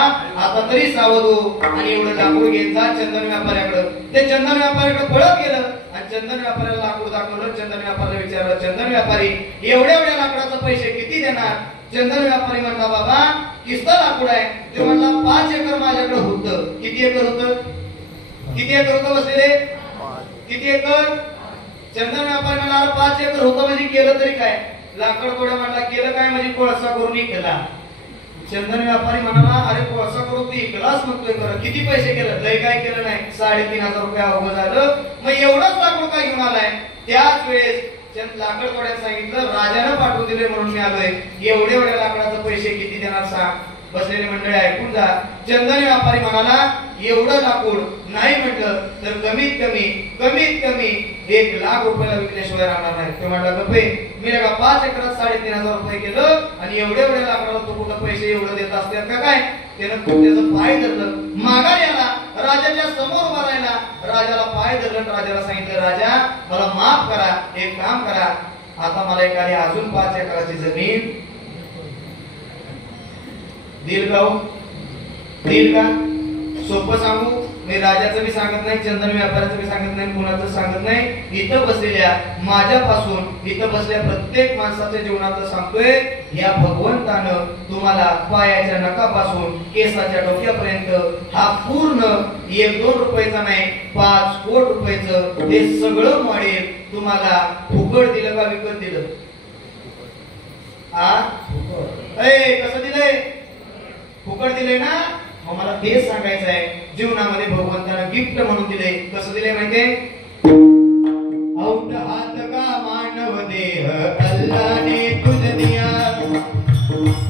आता तरी सावध हो आणि एवढं लाकूड घेऊन जा चंदन व्यापाऱ्याकडे. ते चंदन व्यापाऱ्याकडे पळत गेलं आणि चंदन व्यापाऱ्याला लाकूड दाखवलं. चंदन व्यापाऱ्याला विचारलं चंदन व्यापारी एवढ्या लाकडाचे पैसे किती देणार. चंदन व्यापारी म्हणला बाबा किस्त लाकूड आहे. ते म्हणला 5 एकर माझ्याकडे होतं. किती एकर होतं बसलेले किती एकर. चंदन व्यापारी म्हणला 5 एकर होतं म्हणजे केलं तरी काय. लाकड तोड्या म्हणला केलं काय म्हणजे कोळसा करून केला. चंदन व्यापारी म्हणाला अरे कोळसा करून ती क्लास म्हणतोय खरं किती पैसे केलं. लय काय केलं नाही 3500 रुपये अवघड झालं. मग एवढंच लाकूड काय घेऊन आलाय. त्याच वेळेस लाकड तोड्यात सांगितलं राजानं पाठवून दिले म्हणून मी आलोय. एवढ्या लाकडाचे पैसे किती देणार सांग. बसलेली मंडळी ऐकून जा. चंदन व्यापारी म्हणाला एवढं लाकूड नाही म्हटलं तर कमीत कमी 1 लाख रुपयाला विकल्याशिवाय राहणार नाही. ते म्हटलं गप्पे मी 5 एकरात 3,500 रुपये केलं आणि एवढ्या लाकडाला तो कुठं पैसे एवढं देत असतात का काय. त्यानं त्याचं पाय धरलं, माघारी आला, राजाच्या समोर उभा राहिला, राजाला पाय धरलं, राजाला सांगितलं राजा मला माफ करा, एक काम करा, आता मला एखादी अजून 5 एकराची जमीन देईल का. सोपं सांगू, मी राजाचं बी सांगत नाही, चंदन व्यापाऱ्याचं बी सांगत नाही, कुणाचं सांगत नाही, इथं बसलेल्या माझ्यापासून इथं बसलेल्या प्रत्येक माणसाच्या जीवनात सांगतोय, या भगवंतानं तुम्हाला पायाच्या नखापासून केसाच्या डोक्यापर्यंत हा पूर्ण 1-2 रुपयाचा नाही 5 कोटी रुपयाचं हे सगळं मॉडेल तुम्हाला फुकट दिलं का विकत दिलं. कसं दिलंय, फुकट दिले ना. मला तेच सांगायचं आहे, जीवनामध्ये भगवंतानं गिफ्ट म्हणून दिले. कसं दिले माहितीये, औट हात का मानव देह अल्लाने तुझ दिया,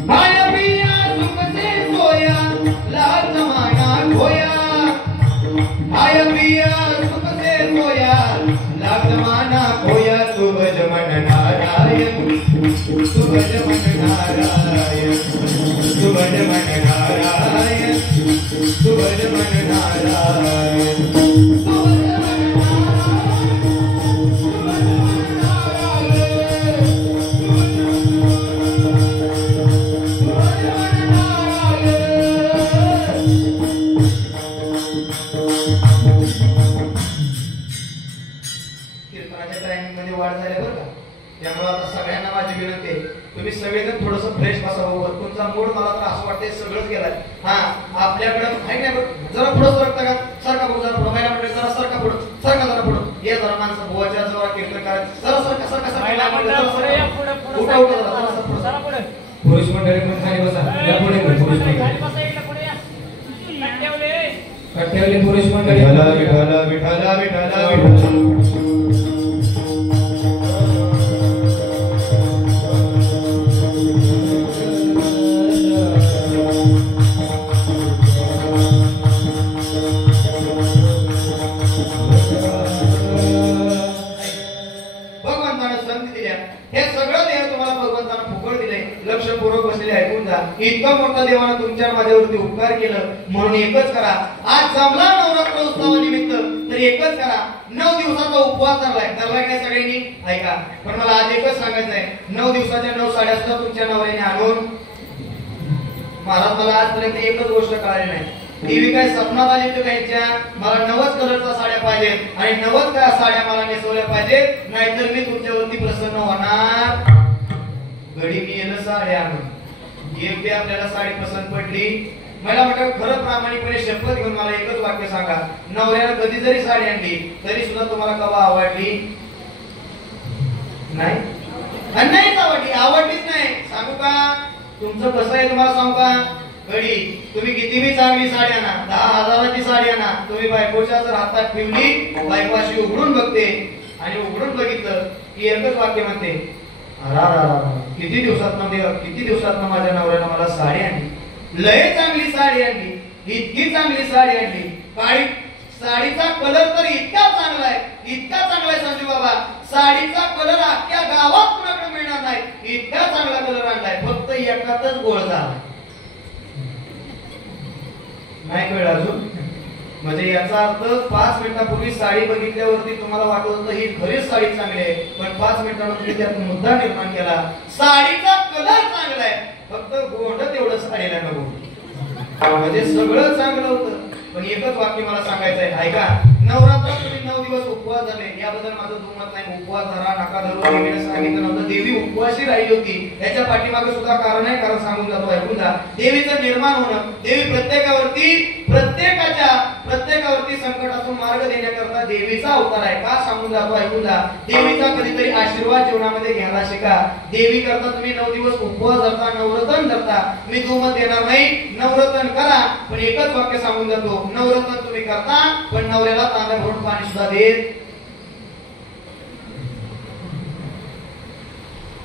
खाया पिया सुख से सोया लाल जमाना खोया, खाया पिया सुख से सोया लाल जमाना खोया, सुबह मन नारायण सुबह मन नारायण सुबह मन नारायण सुबह मन नारायण वाढ झाल्या बरं का. त्यामुळे आता सगळ्यांना माझी विनंती आहे, तुम्ही सगळेजण थोडस फ्रेश बसावं. तुमचा मूड मला तर असं वाटतंय सगळंच गेलाय. हा आपल्याकडे आहे नाही बरं, जरा पुढं सरकता का, सरका पुढं, जरा पुढं, महिला मंडळी जरा सरका पुढं, सरका जरा पुढं, ये जरा माणसं बुवाच्या जरा कीर्तन करायचं, जरा सरका सरका सरका, उठा उठा जरा पुढे. पुरुष मंडळी पण खाली बसा, या पुढे पुरुष मंडळी कट्ट्यावले पुरुष मंडळी. विठाला विठाला विठाला विठाला. इतका मोठा देवानं तुमच्या माझ्यावरती उपकार केलं म्हणून एकच करा, आज जमला नवरात्र उत्सवानिमित्त तर एकच करा, 9 दिवसाचा उपवास धरलाय काय सगळ्यांनी ऐका. पण मला आज एकच सांगायचं आहे, 9 दिवसाच्या 9 साड्या सुद्धा तुमच्या नवऱ्याने आणून, महाराज मला आजपर्यंत एकच गोष्ट कळाली नाही, देवी काय स्वप्नात आली तर त्यांच्या मला 90 कलरच्या साड्या पाहिजेत आणि 90 काय साड्या मला नेसवल्या पाहिजेत, नाहीतर मी तुमच्यावरती प्रसन्न होणार. घडी मी येणं साड्या आणून एक बी आपल्याला साडी पसंत पडली, मला म्हटलं खरं प्रामाणिकपणे शपथ घेऊन मला एकच वाक्य सांगा, नवऱ्याला कधी जरी साडी आणली तरी सुद्धा तुम्हाला कवा आवडली नाही? नाहीच आवडली, आवडलीच नाही. सांगू का तुमचं कसं आहे तुम्हाला सांगू का, घडी तुम्ही किती बी चांगली साडी आणा, 10,000ची साडी आणा, तुम्ही बायकोच्या जर हातात ठेवली, बायको अशी उघडून बघते आणि उघडून बघितलं की एकच वाक्य म्हणते, किती दिवसात माझ्या नवऱ्याला मला साडी आणली, लय चांगली साडी आणली, इतकी चांगली साडी आणली, काळी साडीचा कलर तर इतका चांगला आहे संजू बाबा, साडीचा कलर अख्ख्या गावात कुणाकडे मिळणार नाही, इतका चांगला कलर आणलाय, फक्त एकातच गोळ झाला नाही. कळलं अजून? म्हणजे याचा अर्थ 5 मिनिटापूर्वी साडी बघितल्यावरती तुम्हाला वाटत होतं ही खरीच साडी चांगली आहे, पण 5 मिनिटांनंतर तुम्ही त्यात मुद्दा निर्माण केला, साडीचा कलर चांगला आहे, फक्त गोंड तेवढं साडीला नको. म्हणजे सगळं चांगलं होतं, पण एकच वाक्य मला सांगायचं आहे, ऐका. नवरात्रात तुम्ही 9 दिवस उपवास झाले, याबद्दल माझं दुमत नाही, उपवास धरा नका धरू, देवीने सांगितलं नव्हतं, देवी उपवासी राहिली होती, याच्या पाठीमागे सुद्धा कारण आहे, कारण सांगून जातो, ऐकून जा. देवीचं निर्माण होणं, देवी प्रत्येकावरती संकटातून मार्ग देण्याकरता देवीचा अवतार आहे, का सांगून जातो, ऐकून जा. देवीचा कधीतरी आशीर्वाद जीवनामध्ये घ्यायला शिका. देवी करता तुम्ही 9 दिवस उपवास धरता, नवरतन धरता, मी दुमत देणार नाही, नवरतन करा, पण एकच वाक्य सांगून जातो, नवरतन तुम्ही करता पण नवऱ्याला तांब्या भरून पाणी सुद्धा देत.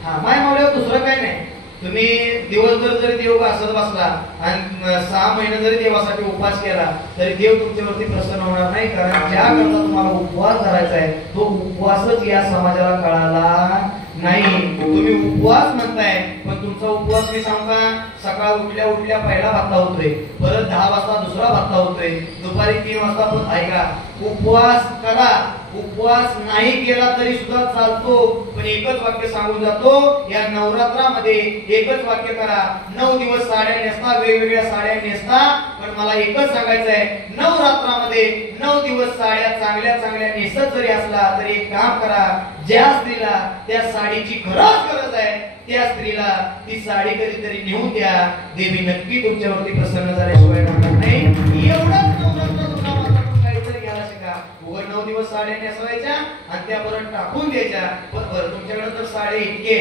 हा माय मावल्यावर दुसरं काय नाही, तुम्ही दिवसभर जरी देव घासत बसला आणि 6 महिने जरी देवासाठी उपवास केला तरी देव तुमच्यावरती प्रसन्न होणार नाही. कारण ज्या करता तुम्हाला उपवास करायचा आहे तो उपवासच या समाजाला कळाला नाही. तुम्ही उपवास म्हणताय पण तुमचा उपवास मी सांगू का, सकाळ उठल्या उठल्या पहिला भत्ता होतोय, परत 10 वाजता दुसरा भत्ता होतोय, दुपारी 3 वाजता पण ऐका. उपवास करा, उपवास नाही केला तरी सुद्धा चालतो, पण एकच वाक्य सांगून जातो या नवरात्रामध्ये एकच वाक्य करा. 9 दिवस साड्या नेसता, वेगवेगळ्या साड्या नेसता, पण मला एकच सांगायचं आहे नवरात्रामध्ये 9 दिवस साड्या चांगल्या चांगल्या नेसत जरी असला तरी एक काम करा, ज्या स्त्रीला त्या साडीची खरंच गरज आहे त्या स्त्रीला ती साडी कधीतरी नेऊन द्या. देवी नक्की तुमच्यावरती प्रसन्न झाल्याशिवाय राहणार नाही. एवढंच नवरात्र काहीतरी घ्यायला शिका. उघड 9 दिवस साड्या नेसवायच्या आणि त्या परत टाकून द्यायच्या. बरोबर तुमच्याकडे तर साडे इतके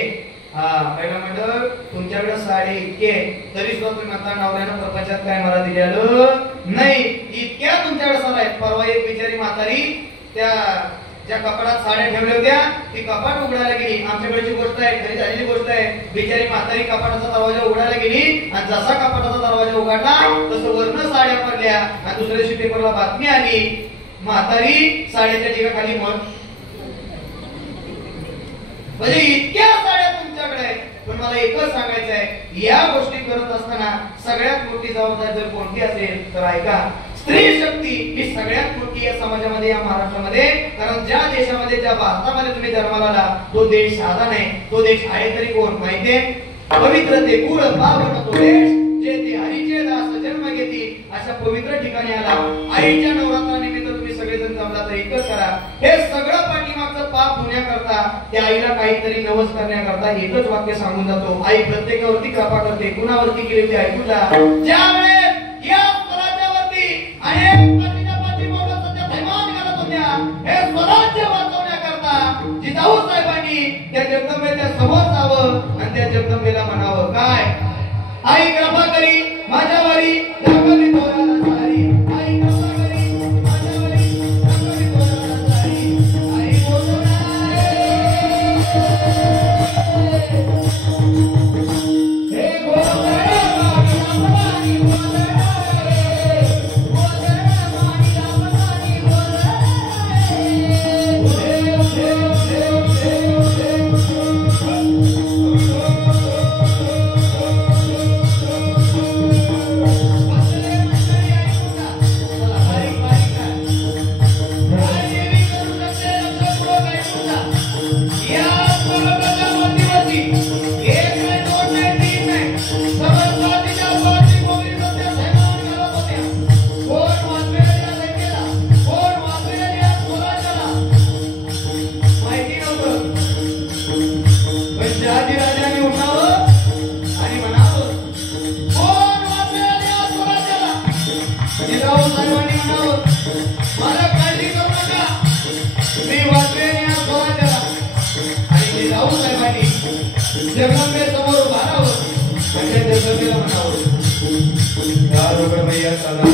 पहिला म्हणलं तुमच्याकडे साडे इतके तरी सुद्धा तुम्ही म्हणता नवऱ्यानं प्रपंचात काय मला दिलेलं नाही. इतक्या तुमच्याकडे साड्या आहेत. परवा एक बिचारी म्हातारी त्या ज्या कपाटात साड्या ठेवल्या होत्या ती कपाट उघडायला गेली. आमच्याकडची गोष्ट आहे, घरी झालेली गोष्ट आहे. बिचारी म्हातारी कपाटाचा दरवाजा उघडायला गेली आणि जसा कपाटाचा दरवाजा उघडला तसं वरनं साड्या पडल्या आणि दुसऱ्या दिवशी पेपरला बातमी आली म्हातारी साड्याच्या ठिकाणी मर. म्हणजे इतक्या साड्या तुमच्याकडे आहेत. पण मला एकच सांगायचं आहे, या गोष्टी करत असताना सगळ्यात मोठी जबाबदारी जर कोणती असेल तर ऐका, स्त्री शक्ती ही सगळ्यात मोठी या समाजामध्ये, या महाराष्ट्रामध्ये. कारण ज्या देशामध्ये, ज्या भारतामध्ये तुम्ही जन्माला आला तो देश साधा नाही. तो देश आहे तरी कोण माहितीये? पवित्र ते कुळ पावन तो देश जे ते हरीचे दास जन्म घेती अशा पवित्र ठिकाणी आला. आईच्या नवरात्रानिमित्त तुम्ही सगळेजण जमला तर एकच करा, हे सगळं पाठीमागचं पाप धुण्याकरता त्या आईला काहीतरी नवस करण्याकरता एकच वाक्य सांगून जातो. आई प्रत्येकावरती कृपा करते. कुणावरती केली होती ऐकून जा. ज्यावेळेस या स्वराज्यावरती अनेक पाठीच्या पाठीमागे सध्या धैमान घालत होत्या, हे स्वराज्य वाचवण्याकरता जिजाऊ साहेबांनी त्या जगदंबेच्या समोर जावं आणि त्या जगदंबेला म्हणावं काय, आई कृपा करी माझ्यावरी दाखवली तोराला सारी. आई कृपा करी माझ्यावरी दाखवली तोराला सारी. आई बोलणार हे बोलणार मानी बोलणार जगदंबे समोर उभा राहावं म्हणजे जगदंबेला म्हणावं दारोगड मैया सदा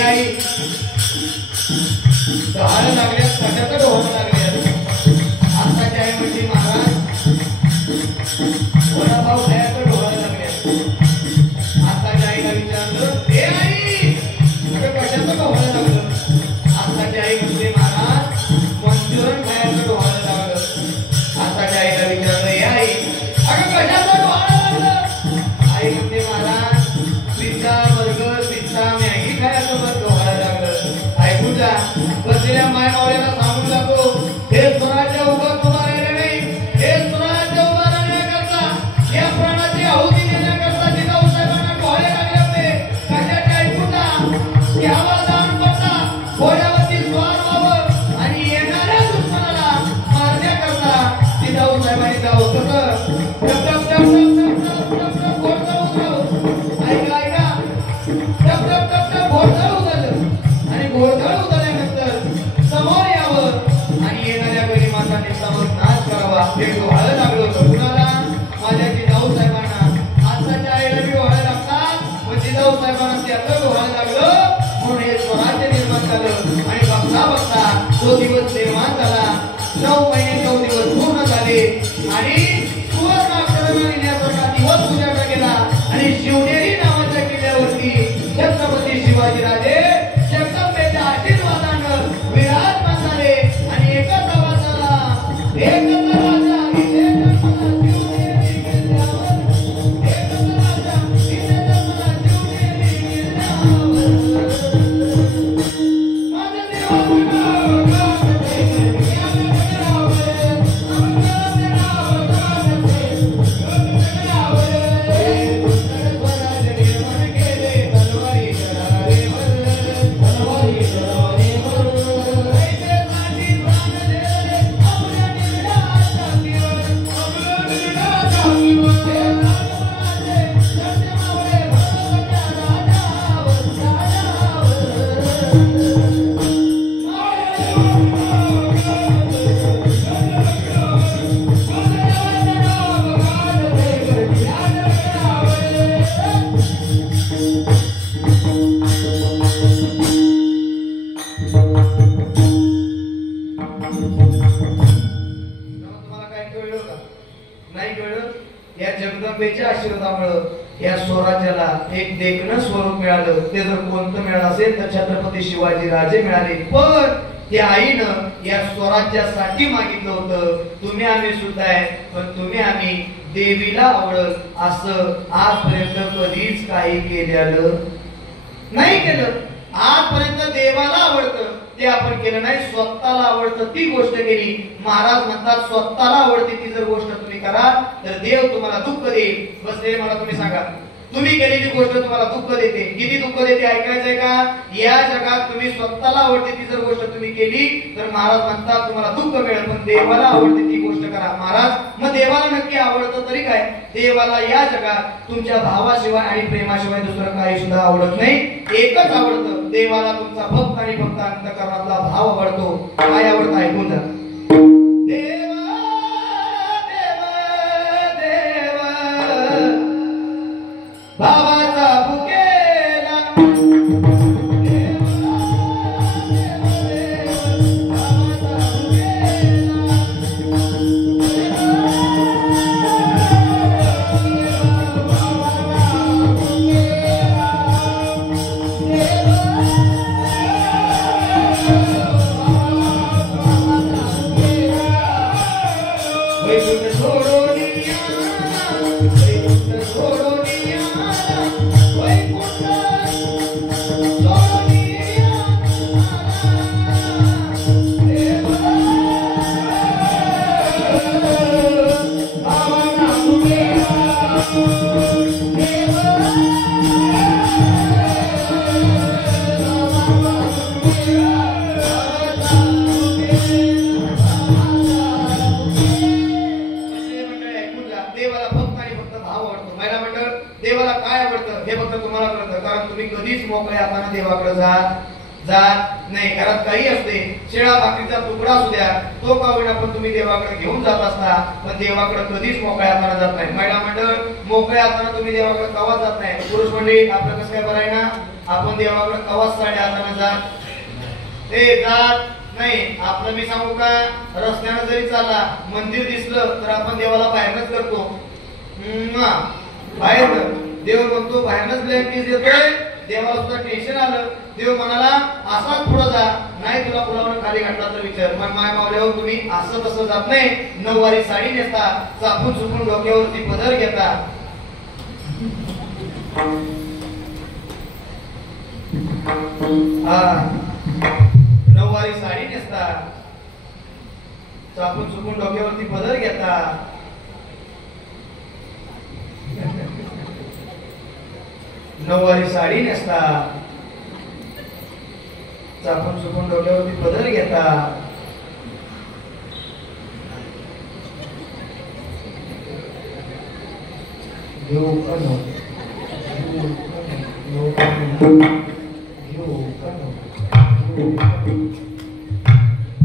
आई डोहाळं लागल्या कशाचं डोहाळं लागल्या आताची आई म्हणजे महाराज वडापाव खायचं डोहाळं लागल्या आताच्या आईला विचारलं हे आई कशाचं डोहाळं लागलं आताची आई म्हणजे महाराज मंचुरन खायचं डोहाळं लागलं आताच्या आईला विचारलं हे आई अगं कशाचं डोहाळं लागलं आई म्हणजे Maharaj pizza burger pizza Maggi खायचं डोहाळं लागलं ऐकून जा बसलेल्या माय मावळ्याला सांगून जातो हे स्वराज्य उभं उभा राहिलं नाही हे स्वराज्य उभा राहण्याकरता या प्राणाची आहुती देण्याकरता जिजाऊ साहेबांना डोहाळे लागले होते कशाचे ऐकून जा घ्यावा जाण पडता घोड्यावरती स्वार व्हावं आणि येणाऱ्या दुश्मनाला मारण्याकरता जिजाऊ साहेबांनी जावं कसं टप टप टप टप टप टप टप घोड उतरव ऐका ऐका टप टप टप टप घोड उतरलं आणि घोड उतरल्यानंतर समोर यावं आणि येणाऱ्या गरीबांसाठी समोर नाच करावा हे डोहाळं लागलं होतं कुणाला माझ्या जिजाऊ साहेबांना आताच्या आईला बी डोहाळं लागतात पण जिजाऊ साहेबांना त्याचं डोहाळं लागलं म्हणून हे स्वराज्य निर्माण झालं आणि बघता बघता तो दिवस निर्माण झाला 9 महिने 9 दिवस पूर्ण झाले आणि सुवर्ण अक्षराने लिहिण्यासारखा दिवस उजाडला गेला आणि शिवनेरी नावाच्या किल्ल्यावरती छत्रपती शिवाजीराजे जगदंबेच्या आशीर्वादानं विराजमान झाले आणि एकच आवाज आला एकच राजा इथे जन्मला शिवनेरी किल्ल्यावर एकच राजा इथे जन्मला शिवनेरी किल्ल्यावर माझं देवाचं नाव या स्वराज्याला एक देखणं स्वरूप मिळालं ते जर कोणतं मिळालं असेल तर छत्रपती शिवाजी राजे मिळाले पण त्या आईनं या स्वराज्यासाठी मागितलं होतं तुम्ही आम्ही सुद्धा आहे पण तुम्ही आम्ही देवीला आवडल असं आजपर्यंत कधीच काही केलेलं नाही केलं आजपर्यंत देवाला आवडतं ते आपण केलं नाही स्वतःला आवडतं ती गोष्ट केली महाराज म्हणतात स्वतःला आवडते ती जर गोष्ट तुम्ही करा तर देव तुम्हाला दुःख देईल बसलेले मला तुम्ही सांगा तुम्ही केलेली गोष्ट तुम्हाला दुःख देते किती दुःख देते ऐकायचंय का या जगात तुम्ही स्वतःला आवडते ती जर गोष्ट तुम्ही केली तर महाराज म्हणतात तुम्हाला दुःख मिळेल पण देवाला आवडते ती गोष्ट करा महाराज मग देवाला नक्की आवडतं तरी काय देवाला या जगात तुमच्या भावाशिवाय आणि प्रेमाशिवाय दुसरं काही सुद्धा आवडत नाही एकच आवडतं देवाला तुमचा भक्त आणि भक्त अंतःकरणातला भाव आवडतो काय आवडतं ऐकून जा भावाचा बुकेला देवाकडे जात नाही घरात काही असते शिळा भाकरीचा तुकडा असू द्या तो का होईना पण तुम्ही देवाकडे घेऊन जात असता पण देवाकडे कधीच मोकळ्या हाताने जात नाही महिला मंडळ मोकळ्या हाताने तुम्ही देवाकडे कवा जात नाही पुरुष मंडळी आपलं कसं काय बरं आहे ना आपण देवाकडे कवाच साडे हाताने जात ते जात नाही. आपलं मी सांगू का, रस्त्यानं जरी चालला मंदिर दिसलं तर आपण देवाला बाहेरच करतो. बाहेर देव म्हणतो बाहेरच ब्लँकेट देतोय. देवाला सुद्धा टेन्शन आलं. देव म्हणाला असाच पुढे जा, नाही तुला पुलावर खाली घातला तर विचार. पण माय मावल्यावर तुम्ही असं तसं जात नाही. नऊवारी साडी नेसता, चापून चुपून डोक्यावरती पदर घेता. नऊवारी साडी नेसता, चापून चुपून डोक्यावरती पदर घेता. नऊवारी साडी नेसता, चापून चुपून डोक्यावरती पदर घेता.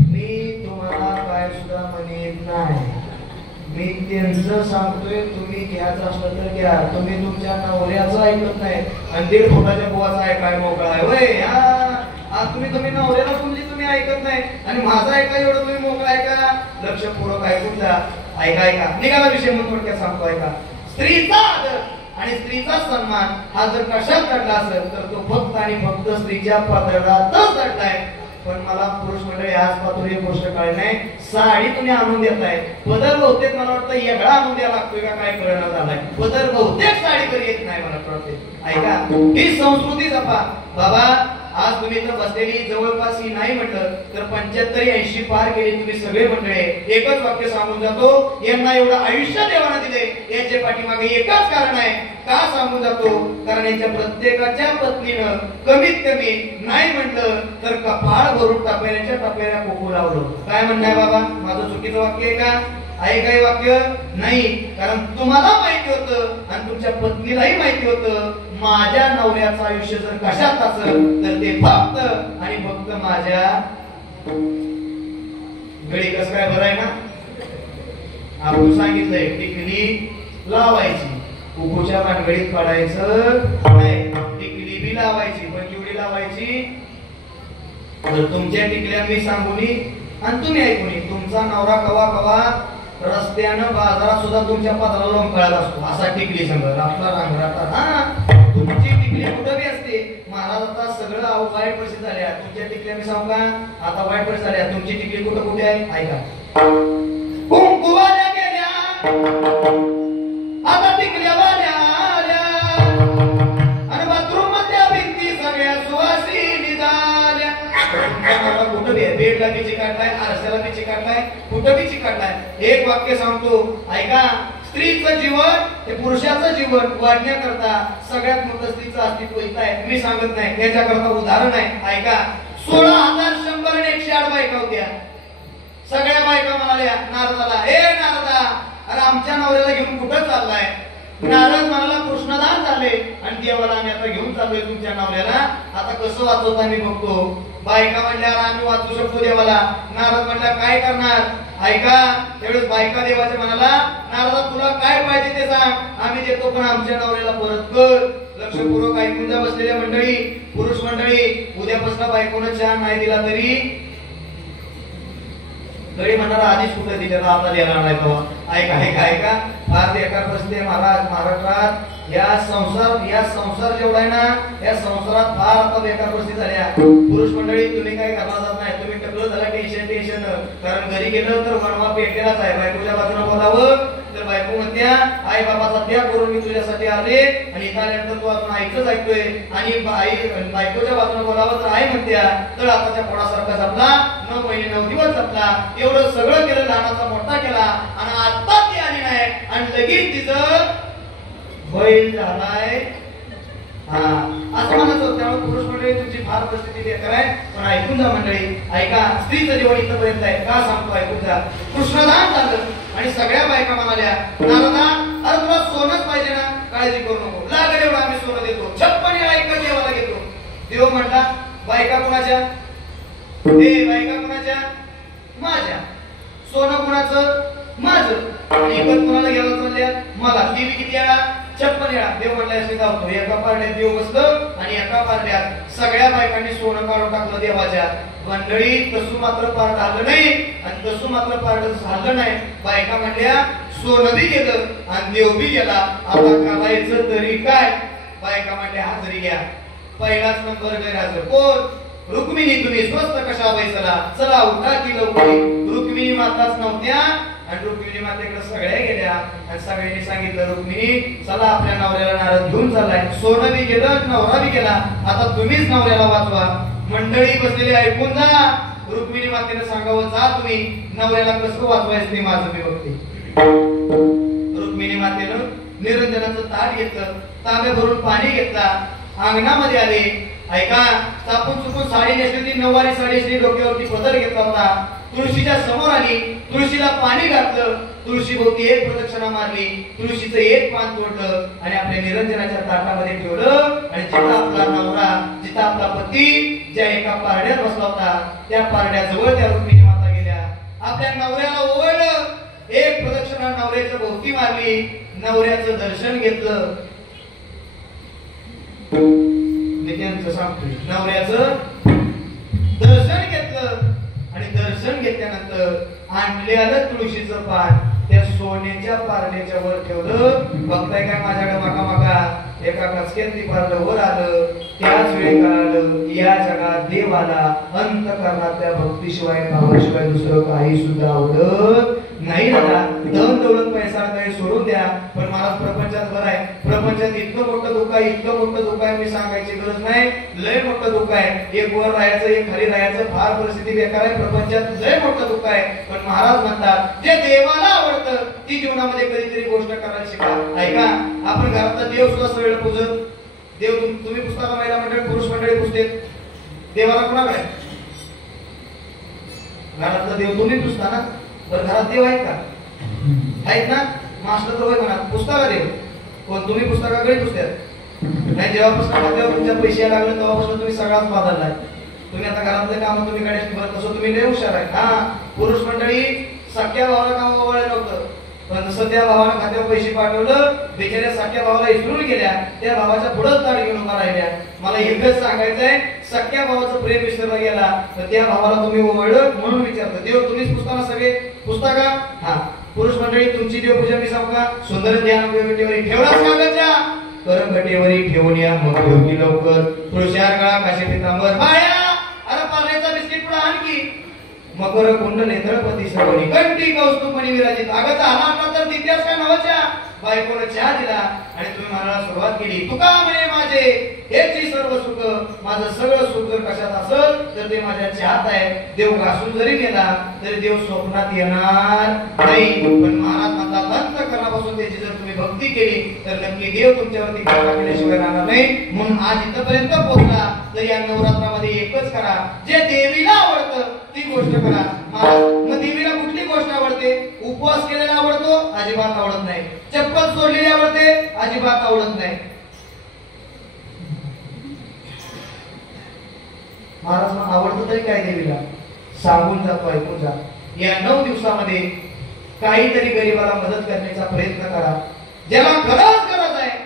मी तुम्हाला काय सुद्धा म्हणत नाही. मी त्यांचं सांगतोय, तुम्ही घ्यायचं असलं तर घ्या. तुम्ही तुमच्या नवऱ्याचं ऐकत नाही आणि 1.5 फुटाच्या बुवाचा ऐकाय मोकळा आहे वय. आज तुम्ही नवऱ्याला तुम्ही ऐकत नाही आणि माझं ऐका एवढं तुम्ही मोकळा ऐका. लक्षपूर्वक ऐकून जा. ऐका निघाला विषय म्हणून थोडक्यात सांगतो. ऐका, स्त्रीचा आदर आणि स्त्रीचा सन्मान हा जर कशात दडला असेल तर तो फक्त आणि फक्त स्त्रीच्या पदरातच दडलाय. पण मला पुरुष मंडळी आज पातून ही गोष्ट कळली नाही. साडी तुम्ही आणून देताय, पदर बहुतेक मला वाटतं वेगळा आणून द्यावा लागतोय का काय कळणार झालाय. पदर बहुतेक साडी कधी येत नाही मला वाटते. ऐका, ही संस्कृती जपा बाबा. आज तुम्ही तर बसलेली जवळपास ही नाही म्हटलं तर 75-80 पार केली तुम्ही सगळे मंडळी. एकच वाक्य सांगून जातो, यांना एवढं आयुष्य देवाने दिले याच्या पाठीमागे एकच कारण आहे. का सांगून जातो, कारण यांच्या प्रत्येकाच्या पत्नीनं कमीत कमी नाही म्हटलं तर कपाळ भरून टाकल्याच्या टाकलेल्या कोको लावलं. काय म्हणणं आहे बाबा, माझं चुकीचं वाक्य आहे का? आहे काही वाक्य नाही. कारण तुम्हाला माहिती होतं आणि तुमच्या पत्नीलाही माहिती होतं माझ्या नवऱ्याचं आयुष्य जर कशात असेल तर ते फक्त आणि फक्त माझ्या गळी. कसं काय बरं आहे ना, आपण सांगितलंय टिकली लावायची, कुकूच्या भानगडीत पडायचं नाही. टिकली बी लावायची, पण केवढी लावायची तर तुमच्या टिकल्या मी सांगूनी आणि तुम्ही ऐकूनी. तुमचा नवरा कवा कवा रस्त्यानं बाजारात सुद्धा तुमच्या पदाला लोंबकळत असतो. असा टिकली संग आपला रांगराटा. तुमची टिकली कुठं बी असते. महाराज आता सगळं वाईट परिस्थिती झाल्या. तुमच्या टिकल्या मी सांगू का, आता वाईट परिस्थिती झाल्या. तुमची टिकली कुठं कुठे आहे ऐका. कुंकुवाल्या गेल्या, आता टिकल्या वाल्या आल्या आणि बाथरूम मधल्या भिंती सगळ्या सुवासिनी झाल्या. कुठं बी बेडला बी चिकाटलाय, आरशाला बी चिकाटलाय, कुठं बी चिकाटलाय. एक वाक्य सांगतो ऐका, स्त्रीचं जीवन हे पुरुषाचं जीवन वाढण्याकरता सगळ्यात मोठं स्त्रीचं अस्तित्व इथं आहे. मी सांगत नाही, याच्याकरता उदाहरण आहे. ऐका, 16,100 आणि 108 बायका होत्या. सगळ्या बायका म्हणाल्या नारदाला, हे नारदा, अरे आमच्या नवऱ्याला घेऊन कुठं चाललाय? नारद म्हणाला कृष्णदान झाले आणि देवाला आम्ही आता घेऊन चाललोय तुमच्या नवऱ्याला. आता कसं वाचवता मी बघतो. बायका म्हणल्यावर आम्ही वाचू शकतो देवाला. नारद म्हणला काय करणार? ऐका, त्यावेळेस बायका देवाच्या म्हणाला, नारदा तुला काय पाहिजे ते सांग, आम्ही देतो, पण आमच्या नवऱ्याला परत कर. लक्षपूर्वक ऐकून जा बसलेल्या मंडळी, पुरुष मंडळी. उद्यापासून बायकोनं चहा नाही दिला तरी गडी म्हणणारा आधीच कुठे दिलेला आता देणार नाही तो. ऐका ऐका ऐका, फार बेकार परिस्थिती आहे महाराष्ट्रात. या संसार जेवढा आहे ना, या संसारात फार आता बेकार परिस्थिती झाल्या. पुरुष मंडळी तुम्ही काय करणार जात नाही, तुम्ही टकलं झाला टेन्शन. कारण घरी गेलं तर वनवा पेटलेलाच आहे. बायकोच्या बाजूने बोलावं तर बायको म्हणत्या, आई बाबाचा त्याग करून मी तुझ्यासाठी आले आणि इथं आल्यानंतर तू अजून आईच ऐकतोय. आणि बायकोच्या बाजूने बोलावं तर आई म्हणत्या तर आताच्या पोटासारखा जपला, 9 महिने 9 दिवस जपला. एवढं सगळं केलं, लहानाचा मोठा केला आणि आता ती आली नाही आणि लगेच तिचं बैल झालाय. असं म्हणत होत. त्यामुळे पुरुष मंडळी तुमची फार परिस्थिती बेकार आहे. पण ऐकून जा मंडळी, ऐका, स्त्रीचं जीवन इथपर्यंत आहे. का सांगतो ऐकून जा. कृष्णदान झालं आणि सगळ्या बायका म्हणाल्या, नारदा अरे तुला सोनच पाहिजे ना, काळजी करू नको, लागेल एवढं आम्ही सोनं देतो. 56 वेळा ऐकत देवाला घेतो. देव म्हणला, बायका कुणाच्या? बायका कुणाच्या? माझ्या. सोनं कुणाचं? माझं. आणि एकच कुणाला घ्यायला चालल्या? मला. ती किती वेळा? 56 वेळा देव म्हणल्याशी धावतो. एका पारड्यात देव बसलं आणि एका पारड्यात सगळ्या बायकांनी सोनं काढून टाकलं देवाच्या. मंडळी तसं मात्र पारड आलं नाही आणि तसं मात्र पारड झालं नाही. बायका म्हणल्या सोनं बी गेलं आणि देव बी गेला, आता करायचं तरी काय? बायका म्हणल्या हजरी घ्या. पहिलाच नंबर गैरहजर कोण? रुक्मिणी. तुम्ही स्वस्त कशा बैसला, चला उठा की लवकरी. रुक्मिणी माताच नव्हत्या आणि रुक्मिणी मातेकडे सगळ्या गेल्या आणि सगळ्यांनी सांगितलं रुक्मिणी चला आपल्या नवऱ्याला नारद घेऊन चाललाय. सोनं बी गेलं, नवरा बी गेला, आता तुम्हीच नवऱ्याला वाचवा. मंडळी बसलेली ऐकून जा. रुक्मिणी मातेने सांगावं जा तुम्ही नवऱ्याला कसं वाचवायचं ते माझं मी बघते. रुक्मिणी मातेनं निरंजनाचं ताट घेतलं, तांबे भरून पाणी घेतला, अंगणामध्ये आले. ऐका, चापून चुकून साडी नेसली ती, नऊवारी साडी नेसली, डोक्यावरती पदर घेतला होता. तुळशीच्या समोर आली, तुळशीला पाणी घातलं, तुळशी भोवती एक प्रदक्षिणा मारली, तुळशीचं एक पान तोडलं आणि आपल्या निरंजनाच्या ताटामध्ये ठेवलं. आणि जिथं आपला नवरा, जिथं आपला पती ज्या एका पारड्यात बसला होता त्या पारड्याजवळ त्या रुक्मिणी माता गेल्या. आपल्या नवऱ्याला ओवाळलं, एक प्रदक्षिणा नवऱ्याच्या भोवती मारली, नवऱ्याचं दर्शन घेतलं. सांगतोय नवऱ्याचं दर्शन घेतलं आणि दर्शन घेतल्यानंतर आणलेलं तुळशीचं पान त्या सोन्याच्या पारड्याच्या वर ठेवलं. बघताय काय माझ्याकडे मागा मागा एका कचक्यातली पारडं वर आलं. त्याच वेळी कळालं या जगात देवाला अंतःकरणातल्या भक्तीशिवाय भावाशिवाय दुसरं काही सुद्धा आवडत नाही. दादा धन दौलत पैसा काही सोडून द्या, पण मला प्रपंचात बरं आहे. प्रपंचात इतकं मोठं दुःख आहे, इतकं मोठं दुःख आहे, मी सांगायची गरज नाही. लय मोठं दुःख आहे. एक वर राहायचं, एक खाली राहायचं, फार परिस्थिती बेकार आहे. प्रपंचात लय मोठं दुःख आहे. पण महाराज म्हणतात जे देवाला आवडतं ती जीवनामध्ये कधीतरी गोष्ट करायला शिका. ऐका, आपण घरातला देव सुद्धा सगळं पूजत. देव तुम्ही पुस्तका महिला मंडळ पुरुष मंडळी पुजते. देवाला कोणाकडे? घरातला देव तुम्ही पुजता ना. तर घरात देव आहेत का? आहेत ना. मास्टर तर होय म्हणा पुस्तका देव कोण? तुम्ही पुस्तकाकडे पुजतात नाही. जेव्हापासून खात्यावर तुमच्या पैसे लागले तेव्हापासून तुम्ही सगळाच बदललाय. तुम्ही आता घरातले काम तुम्ही गणेश तसं तुम्ही लय हुशार आहे. हा, पुरुष मंडळी सख्या भावाला काम ओवाळलं नव्हतं, पण जसं त्या भावाला खात्यावर पैसे पाठवलं, बिचाऱ्या सख्या भावाला इसरून गेल्या, त्या भावाच्या पुढंच ताट घेऊन उभा राहिल्या. मला एकच सांगायचंय, सख्या भावाचं प्रेम विसरला गेला तर त्या भावाला तुम्ही ओवाळलं म्हणून विचारतं. देव तुम्हीच पुसता ना सगळे? पुसता का? हा, पुरुष मंडळी तुमची देवपूजा मी सांगू का? सुंदर ध्यान गटेवरी ठेवलाच कागदच्या करम गटेवरी ठेवून या मग योगी लवकर. तुळशीहार गळा काशी पितांबर बाया, अरे पाण्याचा बिस्किट पुढे आणखी मकर कुंड नेत्रपती श्रवणी कंठी कौस्तुभमणी विराजित. अगं झाला आता तर दित्यास का नवच्या बायकोला चहा दिला आणि तुम्ही म्हणायला सुरुवात केली तुका म्हणे माझे हेची सर्व सुख, माझं सगळं सुख जर कशात असेल तर ते माझ्या चहात आहे. देव घासून जरी गेला तरी देव स्वप्नात येणार नाही. पण महाराज म्हणतात अंतःकरणापासून त्याची जर तुम्ही भक्ती केली तर नक्की देव तुमच्यावरती कृपा केल्याशिवाय राहणार नाही. म्हणून आज इथपर्यंत पोहोचला तर या नवरात्रामध्ये एकच करा, जे देवीला आवडतं ती गोष्ट करा. मग देवीला कुठली गोष्ट आवडते? उपवास केलेला आवडतो? अजिबात आवडत नाही. चप्पल सोडलेली आवडते? अजिबात आवडत नाही. महाराज आवडतं तरी काय देवीला? सांगून जातो, ऐकून जा. या 9 दिवसामध्ये काहीतरी गरिबाला मदत करण्याचा प्रयत्न करा. ज्याला खरंच गरज आहे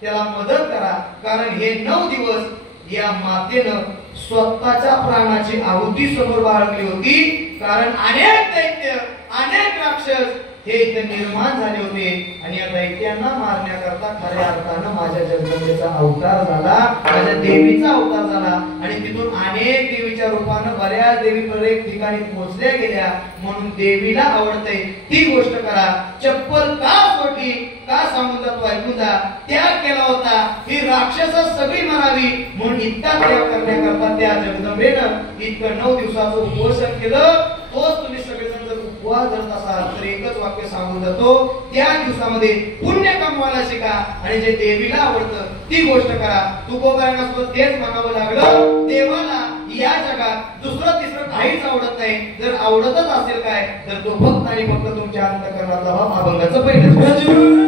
त्याला मदत करा. कारण हे 9 दिवस या मातेनं स्वतःच्या प्राणाची आहुती समोर बाळगली होती. कारण अनेक दैत्य, अनेक राक्षस हे इथे निर्माण झाले होते आणि या दैत्यांना मारण्याकरता खऱ्या अर्थानं माझ्या जगदंबेचा अवतार झाला, माझ्या देवीचा अवतार झाला. आणि तिथून अनेक देवीच्या रूपानं बऱ्याच देवी प्रत्येक ठिकाणी पोहोचल्या गेल्या. म्हणून देवीला आवडते ती गोष्ट करा. चप्पल का सोडली का सांगून जातो, ऐकून जा. त्याग केला होता ही राक्षस सगळी मरावी म्हणून इतका त्याग करण्याकरता त्या जगदंबेनं इतकं 9 दिवसाचं उपोषण केलं. तोच तुम्ही सगळेजण जर उपवास धरत असाल तर एकच वाक्य सांगून जातो, त्या दिवसामध्ये पुण्य कमवायला शिका आणि जे देवीला आवडतं ती गोष्ट करा. तुकोबारांना सुद्धा तेच म्हणावं लागलं, देवाला या जगात दुसरं तिसरं काहीच आवडत नाही. जर आवडतच असेल काय तर तो फक्त आणि फक्त तुमच्या अंतःकरणातला भाव अभंगाचं पहिलं.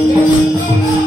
Thank you.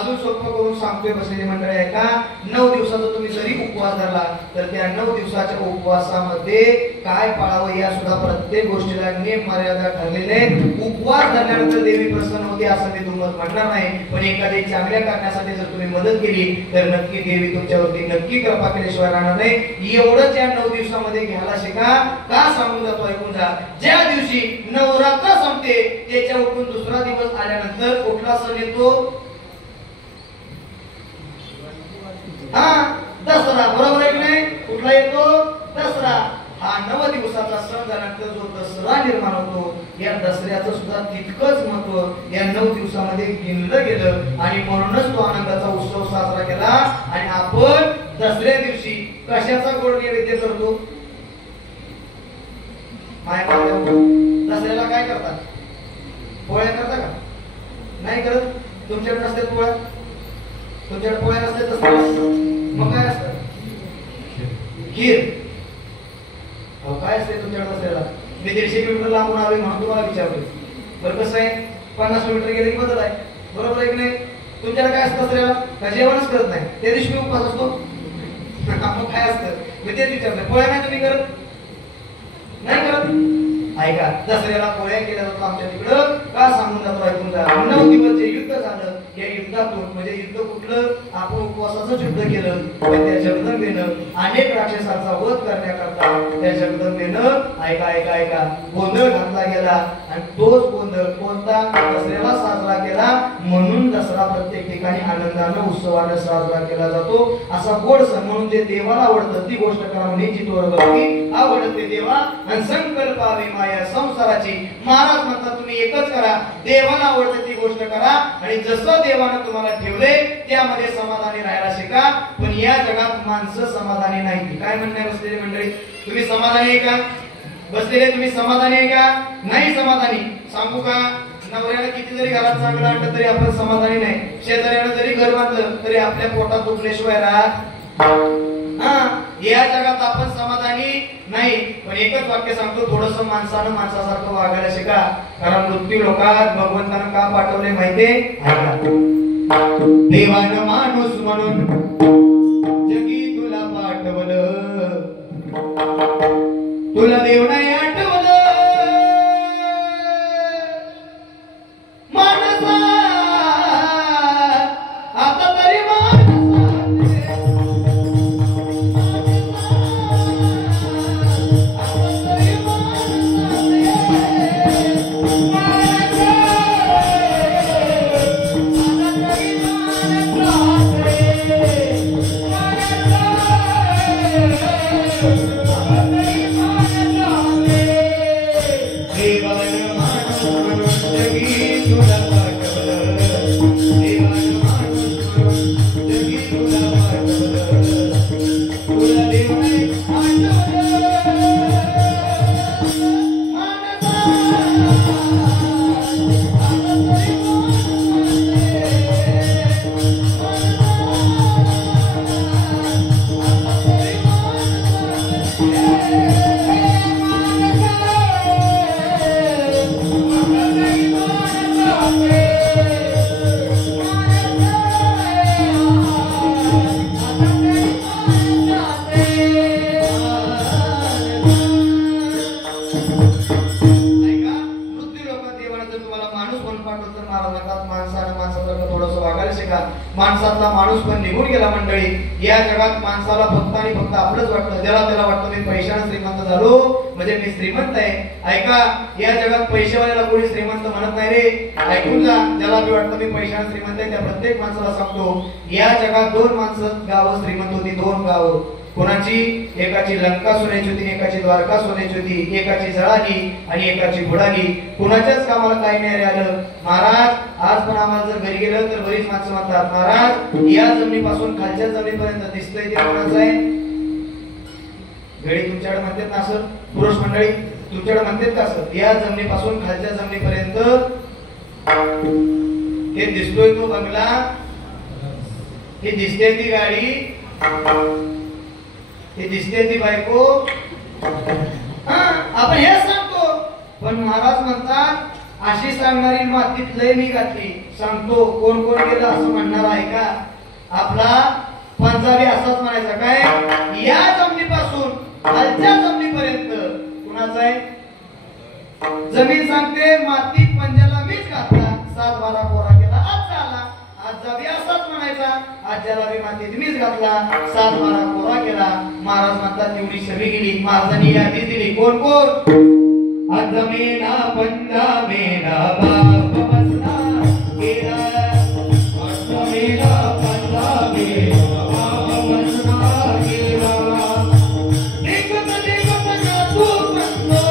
अजून सोपं करून सांगतोय बसलेली मंडळी आहे का, 9 दिवसाचा तुम्ही जरी उपवास धरला तर त्या 9 दिवसाच्या उपवासामध्ये काय पाळावं या सुद्धा प्रत्येक गोष्टीला नियम मर्यादा ठरलेले. उपवास धरल्यानंतर देवी प्रसन्न होते असं मी तुम्हाला म्हणणार नाही, पण एखादी चांगल्या करण्यासाठी जर तुम्ही मदत केली तर नक्की देवी तुमच्यावरती नक्की कृपा केल्याशिवाय राहणार नाही. एवढंच या 9 दिवसामध्ये घ्यायला शिका. का सांगून जातो ऐकून जा. ज्या दिवशी नवरात्र संपते त्याच्या उठून दुसरा दिवस आल्यानंतर कुठला सण येतो? दसरा. बरोबर आहे की नाही? कुठला येतो? दसरा. हा 9 दिवसाचा सण झाल्यानंतर जो दसरा निर्माण होतो, या दसऱ्याचं सुद्धा तितकंच महत्व या 9 दिवसामध्ये गिनलं गेलं आणि म्हणूनच तो आनंदाचा उत्सव साजरा केला. आणि आपण दसऱ्या दिवशी कशाचा गोड नैवेद्य करतो? दसऱ्याला काय करतात? पोळ्या करता का? नाही करत. तुमच्याकडे नसतात पोळ्या? तुमच्याकडे पोळ्या नसतात दसऱ्याला? मग काय असतं? खीर. काय असते तुमच्याकडे दसऱ्याला? मी 150 किलोमीटर लांबून आलोय म्हणून तुम्हाला विचारतोय. बरं कसं आहे, 50 किलोमीटर गेले की बदल आहे. बरोबर आहे की नाही? तुमच्याकडे काय असतं दसऱ्याला? का जेवणच करत नाही? त्या दिवशी उपवास असतो. मग काय असतं? मी तेच विचारतोय. पोळ्या नाही तुम्ही करत? नाही करत? ऐका, दसऱ्याला पोळ्या केल्या जातो आमच्या तिकडं. का सांगून जातो ऐकून जा. 9 दिवस जे युद्ध झालं, या युद्धातून म्हणजे युद्ध कुठलं? आपण उपवासाचं युद्ध केलं. पण त्या जगदंबेनं अनेक राक्षसांचा वध करण्याकरता त्या जगदंबेनं ऐका ऐका ऐका गोंधळ घातला गेला. आणि तोच गोंधळ कोणता? दसऱ्याला साजरा केला. म्हणून दसरा प्रत्येक ठिकाणी आनंदानं उत्सवानं साजरा केला जातो. असा गोड सण म्हणून जे देवाला आवडतं ती गोष्ट करा म्हणे जितवर भक्ती आवडते देवा आणि संकल्पावे माया संसाराची. महाराज म्हणतात तुम्ही एकच करा, देवाला आवडते ती गोष्ट करा आणि जसं देवानं तुम्हाला ठेवले त्यामध्ये समाधानी राहायला शिका. पण या जगात माणसं समाधानी नाही. काय म्हणणे बसलेले मंडळी? तुम्ही समाधानी आहे का? बसलेले तुम्ही समाधानी आहे का? नाही समाधानी. सांगू का? नवऱ्याला किती जरी घरात चांगलं आणलं तरी आपण समाधानी नाही. शेजाऱ्यानं जरी घर बांधलं तरी आपल्या पोटात दुखल्याशिवाय राहत. या जगात आपण समाधानी नाही. पण एकच वाक्य सांगतो, थोडस माणसानं माणसासारखं वागायला शिका. कारण मृत्यू लोकात भगवंतानं का पाठवले माहितीये? देवानं माणूस म्हणून जगी तुला पाठवलं, तुला देव नाही आठवलं. माणसा आता तरी माणसातला माणूस पण निघून गेला मंडळी. या जगात माणसाला फक्त आणि फक्त आपलंच वाटतं. ज्याला त्याला वाटतं मी पैशाने श्रीमंत झालो म्हणजे मी श्रीमंत आहे. ऐका, या जगात पैशावाल्याला कोणी श्रीमंत म्हणत नाही रे. ऐकून जा. ज्याला मी वाटतं मी पैशाने श्रीमंत आहे त्या प्रत्येक माणसाला सांगतो, या जगात 2 माणसं गावं श्रीमंत होती. 2 गावं. कोणाची? एकाची लंका सोन्याची होती, एकाची द्वारका सोन्याची होती. एकाची जळाली आणि एकाची बुडाली. कुणाच्याच कामाला काही नाही आलं. महाराज आज पण आम्हाला जर घरी गेलं तर बरीच माणसं म्हणतात, महाराज या जमिनीपासून खालच्या जमिनीपर्यंत दिसतंय ते कोणाचं आहे? घडी तुमच्याकडे म्हणतात ना असं? पुरुष मंडळी तुमच्याकडे म्हणतात का असं? या जमिनीपासून खालच्या जमिनीपर्यंत हे दिसतोय तो बंगला, हे दिसते ती गाडी, हे दिसते ती बायको. आपण हे सांगतो. पण महाराज म्हणतात अशी सांगणारी मातीत लय मी घातली. सांगतो कोण कोण गेलं असं म्हणणार आहे का? आपला पंजाबी असाच म्हणायचा काय, या जमिनीपासून खालच्या जमिनीपर्यंत कुणाचा आहे? जमीन सांगते मातीत पंजाला मीच घातला, 7-12 कोरा केला आज झाला. आज जावी असाच म्हणायचा, आज ज्याला बी मातीत मीच घातला, 7-12 कोरा केला. महाराज म्हणतात तेवढी सगळी गेली. महाराजांनी यादी दिली कोण कोण? आज मेला पंजा मेला बाप बसला गेला, आज मेला पंजा मेला बाप बसला गेला. देखत देखत ना तू बनतो,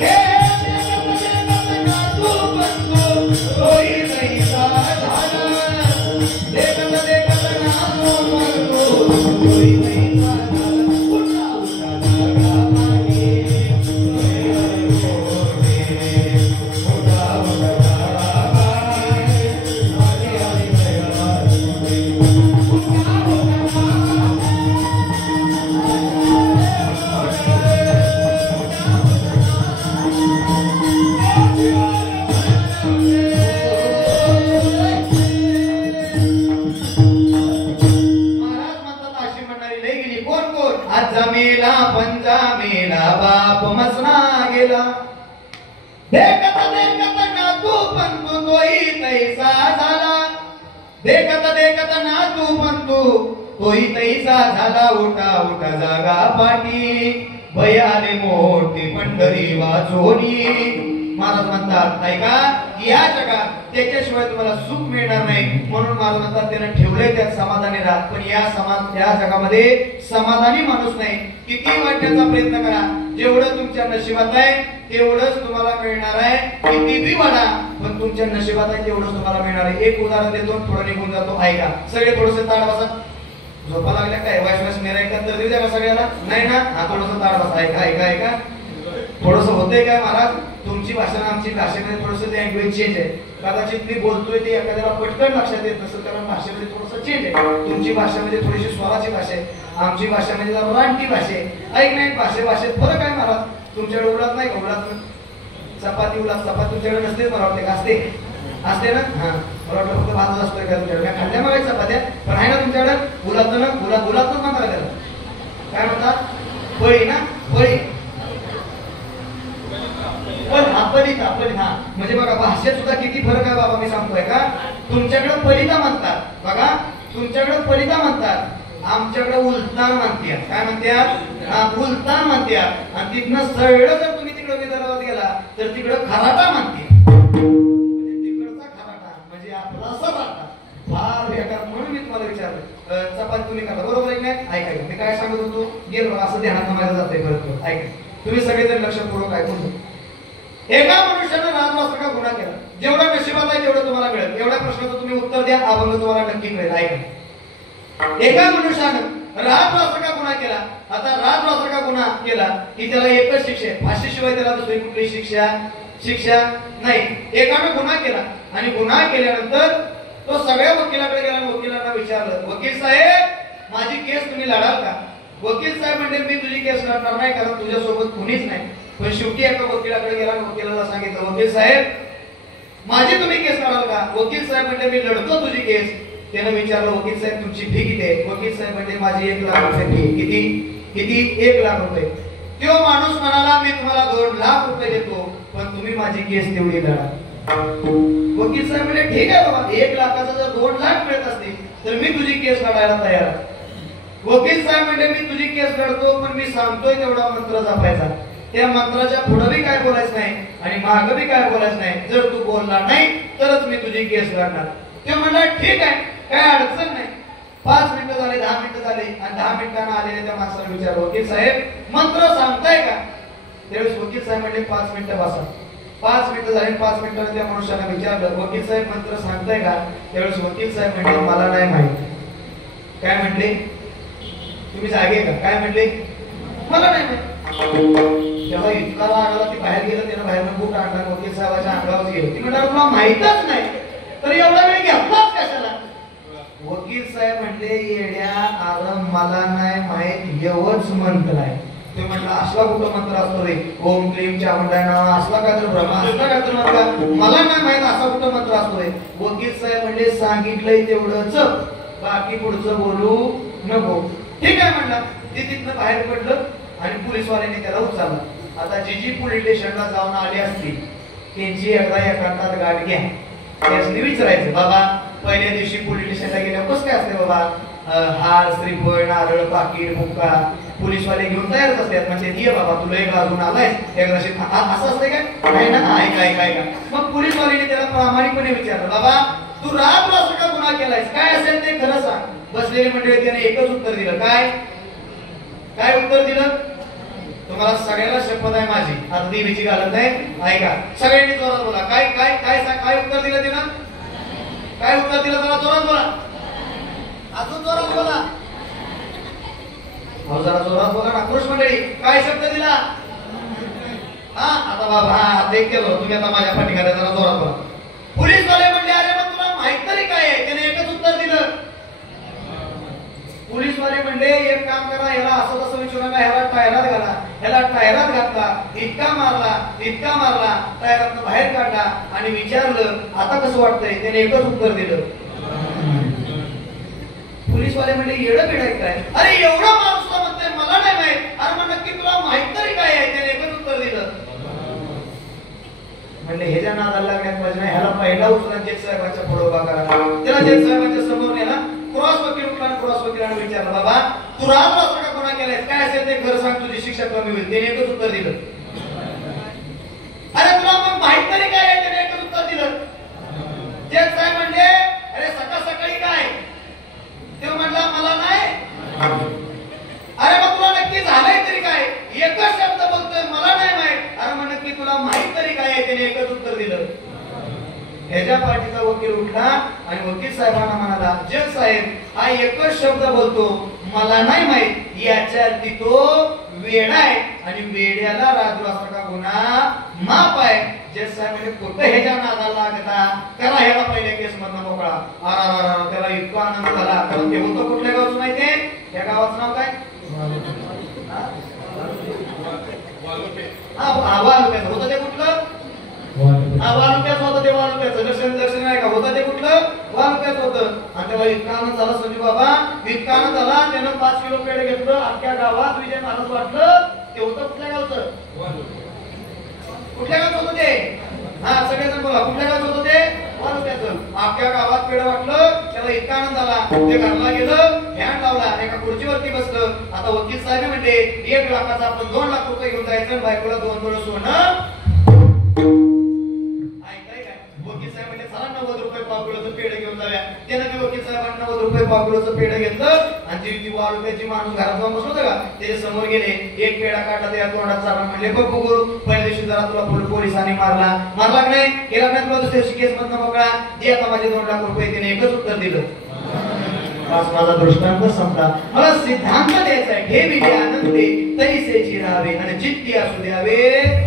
हे देखत देखत ना तू बनतो, तोही कैसा झाला. देखत देखत ना तू बनतो, तोही कैसा झाला. बाप मसना गेला. देखत देखत ना तू बनतो, तोही तैसा झाला. देखत देखत ना तू बनतो, तोही तैसा झाला. उठा उठा जागा पाठी, भयाले मोठी पंढरी वाचोनी. महाराज म्हणतात ऐका, या जगात त्याच्याशिवाय तुम्हाला सुख मिळणार नाही. म्हणून महाराज म्हणतात त्यानं ठेवलंय त्यात समाधानी राहा. पण या जगामध्ये समाधानी माणूस नाही. किती वाटण्याचा प्रयत्न करा, जेवढं तुमच्या नशिबात आहे तेवढंच तुम्हाला मिळणार आहे. किती बी वाढा पण तुमच्या नशिबात आहे तेवढंच तुम्हाला मिळणार आहे. एक उदाहरण देतो, थोडं निघून जातो ऐका. सगळे थोडंसं ताड बसा. झोपा लागल्या काय? वायस मेरायका तर देऊ द्या का सगळ्याला? नाही ना? हा थोडंसं ताड बसा. ऐका ऐका ऐका, थोडस होतंय काय महाराज? तुमची भाषा आमची भाषेमध्ये थोडस लँग्वेज चेंज आहे. कदाचित मी बोलतोय ते एखाद्याला पटकन लक्षात येत नसेल, कारण भाषेमध्ये थोडस चेंज आहे. तुमची भाषेमध्ये थोडीशी स्वराची भाषा आहे, आमची भाषेमध्ये रानटी भाषा आहे. ऐक नाही, भाषेत फरक आहे महाराज. तुमच्याकडे उलात नाही का? उलात चपाती, उलात चपाती तुमच्याकडे नसते मला वाटते का? असते असते ना? हा, मला वाटलं फक्त भातच असतोय का तुमच्याकडे? खाल्ल्या मग चपात्या पण आहे ना तुमच्याकडे? उलात ना, उलातच म्हणतात त्याला. काय म्हणतात? फळी ना, फळी. पण अपरिता हा म्हणजे बघा भाषेत सुद्धा किती फरक आहे बाबा. मी सांगतोय का, तुमच्याकडे परिता म्हणतात बघा, तुमच्याकडे परिता म्हणतात, आमच्याकडे उलतान म्हणतात. काय म्हणतात? उलतान म्हणतात. आणि तिथनं सरळ जर तुम्ही तिकडे विदर्भात गेला तर तिकडे खराटा म्हणते. म्हणजे तिकडचा खराटा म्हणजे आपला सराटा. फार बेकार. म्हणून मी तुम्हाला विचारलं चपाती तुम्ही करा, बरोबर आहे नाही? ऐका मी काय सांगत होतो, गेलो असं ध्यानात माझ्या जातंय. बरोबर ऐका, तुम्ही सगळेजण लक्षपूर्वक ऐकून. एका मनुष्यानं राजवासका गुन्हा केला. जेवढा नशिबात आहे तेवढं तुम्हाला मिळेल. एवढ्या प्रश्नाचं तुम्ही उत्तर द्या, अभंग तुम्हाला नक्की मिळेल. ऐका, एका मनुष्यानं राजवासका गुन्हा केला. आता राजवासका गुन्हा केला की त्याला एकच शिक्षा आहे, फाशीशिवाय त्याला दुसरी कुठली शिक्षा नाही. एकानं गुन्हा केला आणि गुन्हा केल्यानंतर तो सगळ्या वकिलाकडे गेला. वकिलांना विचारलं, वकील साहेब माझी केस तुम्ही लढाल का? वकील साहेब म्हणजे मी तुझी केस लढणार नाही, कारण तुझ्यासोबत कुणीच नाही. पण शेवटी एका वकिलाकडे गेला, वकिलाला सांगितलं, वकील साहेब माझी तुम्ही केस लढाल का? वकील साहेब म्हणजे मी लढतो तुझी केस. त्यानं विचारलं, वकील साहेब तुमची फी किती आहे? वकील साहेब म्हणजे माझी 1 लाख रुपये फी. किती? 1 लाख रुपये. तो माणूस म्हणाला, मी तुम्हाला 2 लाख रुपये देतो, पण तुम्ही माझी केस तेवढी लढा. वकील साहेब म्हणजे ठीक आहे बाबा, 1 लाखाचा जर 2 लाख मिळत असतील तर मी तुझी केस लढायला तयार आहे. वकील साहेब म्हणजे मी तुझी केस लढतो, पण मी सांगतोय तेवढा मंत्र जपायचा. त्या मंत्राच्या पुढे बी काय बोलायचं नाही आणि मागे बी काय बोलायचं नाही. जर तू बोलला नाही तरच मी तुझी केस लढणार. ते म्हणला ठीक आहे, काय अडचण नाही. 5 मिनिटं झाले, 10 मिनिटं झाले आणि 10 मिनिटांना आलेल्या त्या माणसाला विचारलं, वकील साहेब मंत्र सांगताय का? त्यावेळेस वकील साहेब म्हणजे 5 मिनिटं बसा. 5 मिनिटं झाले, 5 मिनिटांना त्या मनुष्याला विचारलं, वकील साहेब मंत्र सांगताय का? त्यावेळेस वकील साहेब म्हणजे मला नाही माहित. काय म्हणले? तुम्ही जागे का? काय म्हणले? मला नाही माहित. तेव्हा इतका राग आला, ती बाहेर गेलं, त्यानं बाहेरनं बूट आणला, वकील साहेबाच्या अंगावर गेलं. ती म्हणणार तुला माहितच नाही तर एवढा वेळ घेतलाच कशाला? वकील साहेब म्हणले, येड्या अरे मला नाही माहित एवढंच मंत्र आहे. ते म्हणलं असला कुठं मंत्र असतो रे, ओम क्लीम चामुंडाय नमः, असला काय तर ब्रह्मा, असला काय तर मंत्र, मला नाही माहित असा कुठं मंत्र असतो रे. वकील साहेब म्हणले सांगितलंय तेवढंच, बाकी पुढचं बोलू नको. ठीक आहे म्हणलं. ते तिथनं बाहेर पडलं आणि पोलीसवाल्याने त्याला उचललं. आता जी पोलीस स्टेशनला जाऊन आली असतील त्यांची एकदा एकांतात गाठ घ्या. त्यासनी विचारायचं, बाबा पहिल्या दिवशी पोलीस स्टेशनला गेल्यावर कसं काय असते बाबा, हार श्रीफळ नारळ पाकिट बुक्का पोलीसवाले घेऊन तयारच असतात. म्हणजे ये बाबा तुला एक अजून आलाय एकदाशी असं असतंय काय, नाही ना, आहे काय काय का. मग पोलीसवाल्याने त्याला प्रामाणिकपणे विचारलं, बाबा तू रात असं का गुन्हा केलायस, काय असेल ते खरं सांग. बसलेली मंडळी त्याने एकच उत्तर दिलं. काय काय उत्तर दिलं? तुम्हाला सगळ्याला शपथ आहे माझी, आता देवीची घालत नाही, ऐका सगळ्यांनी जोरात बोला. काय काय काय काय उत्तर दिलं तिनं? काय उत्तर दिलं? जरा जोरात बोला, अजून जोरात बोला, जरा जोरात बोला ना पुरुष मंडळी. काय शब्द दिला? हा आता बाबा हा देख केलं तुम्ही, आता माझ्या पाठीखाली जरा जोरात बोला. पोलीसवाले म्हणले, अरे मग तुला माहित तरी काय आहे? त्याने एकच उत्तर दिलं. पोलीसवाले म्हणले, एक काम करा, याला असं तसं विचारू नका, ह्याला टायरात घाला. ह्याला टायरात घातला, इतका मारला, टायरात बाहेर काढला आणि विचारलं आता कसं वाटतंय? त्याने एकच उत्तर दिलं. पोलीसवाले म्हणले, येडं बिडाय काय? अरे एवढा माणूस म्हणतोय मला नाही माहित, अरे मग नक्की तुला माहित तरी काय आहे? त्याने एकच उत्तर दिलं. म्हणले ह्याच्या नादाला लागण्यात पाहिजे नाही, ह्याला पहिला उचलून जज साहेबांच्या पुढे उभा करा. त्याला जज साहेबांच्या समोर नेला. क्रॉस वकील उठला, क्रॉस वकिलाने विचारलं, बाबा तू रात वाजता का गुन्हा केलाय, काय असेल ते खरं सांग, तुझी शिक्षा कमी होईल. त्याने एकच उत्तर दिलं. अरे तुला मग माहित तरी काय आहे? त्याने एकच उत्तर दिलं. जज साहेब म्हणले, अरे सकाळ सकाळी काय? ते म्हणला मला नाही. अरे मग तुला नक्की झालंय तरी काय? एकच शब्द बोलतोय मला नाही माहित. अरे मग नक्की तुला माहित तरी काय आहे? त्याने एकच उत्तर दिलं. ह्याच्या पार्टीचा वकील उठला आणि वकील साहेबांना म्हणाला, जज साहेब हा एकच शब्द बोलतो मला नाही माहित, याच्या अर्थी तो वेडा आहे आणि वेड्याला राजवासका गुन्हा माफ आहे. जज साहेब म्हणजे कुठं ह्याच्या नादाला लागता, करा ह्याला पहिल्या केस मधनं मोकळा. अरा त्याला इतका आनंद झाला. कारण ते होतं कुठल्या गावचं माहितीये? त्या गावाचं नाव काय? वालुक्याचं होतं. ते कुठलं? वालुक्याचं होतं. ते वालुक्याचं दर्शन नाही का होतं? ते कुठलं? वालुक्याचं होतं. आणि त्याला इतका आनंद झाला संजू बाबा, इतका आनंद झाला त्यानं 5 किलो पेढ घेतलं. अख्ख्या गावात विजय महाराज वाटलं. ते होतं कुठल्या गावचं? कुठल्या गावचं होतं ते? हा सगळेजण बोला, कुठल्या गावचं होतं ते? वालुक्याचं. अख्ख्या गावात पेढ वाटलं. त्याला इतका आनंद झाला, ते घरला गेलं, फॅन लावला, एका खुर्चीवरती बसलं. आता वकील साहेब म्हणले, 1 लाखाचा आपण 2 लाख रुपये घेऊन जायचं, बायकोला 2 तोळे सोनं. वकील साहेब म्हणजे चला 90 रुपये पाव किलोचं पेढ घेऊन जाऊया. त्यानं ते वकील साहेबांना 90 रुपये पाव किलोचं पेढ घेतलं आणि ती वालुक्याची माणूस घरात जाऊन बसलो होतं का, त्याच्या समोर गेले, एक पेढा काढला, त्या तोंडात चालला. म्हणले बघ गुरु, पहिल्या दिवशी जरा तुला पोलिसांनी मारला की नाही, केला नाही, तुला दुसऱ्या दिवशी केस मधनं मोकळा, दे आता माझे 2 लाख रुपये. त्याने एकच उत्तर दिलं. माझा दृष्टांत संपला. मला सिद्धांत द्यायचा आहे, हे विजय आनंदे तैसेची राहावे आणि जिद्दी असू द्यावे.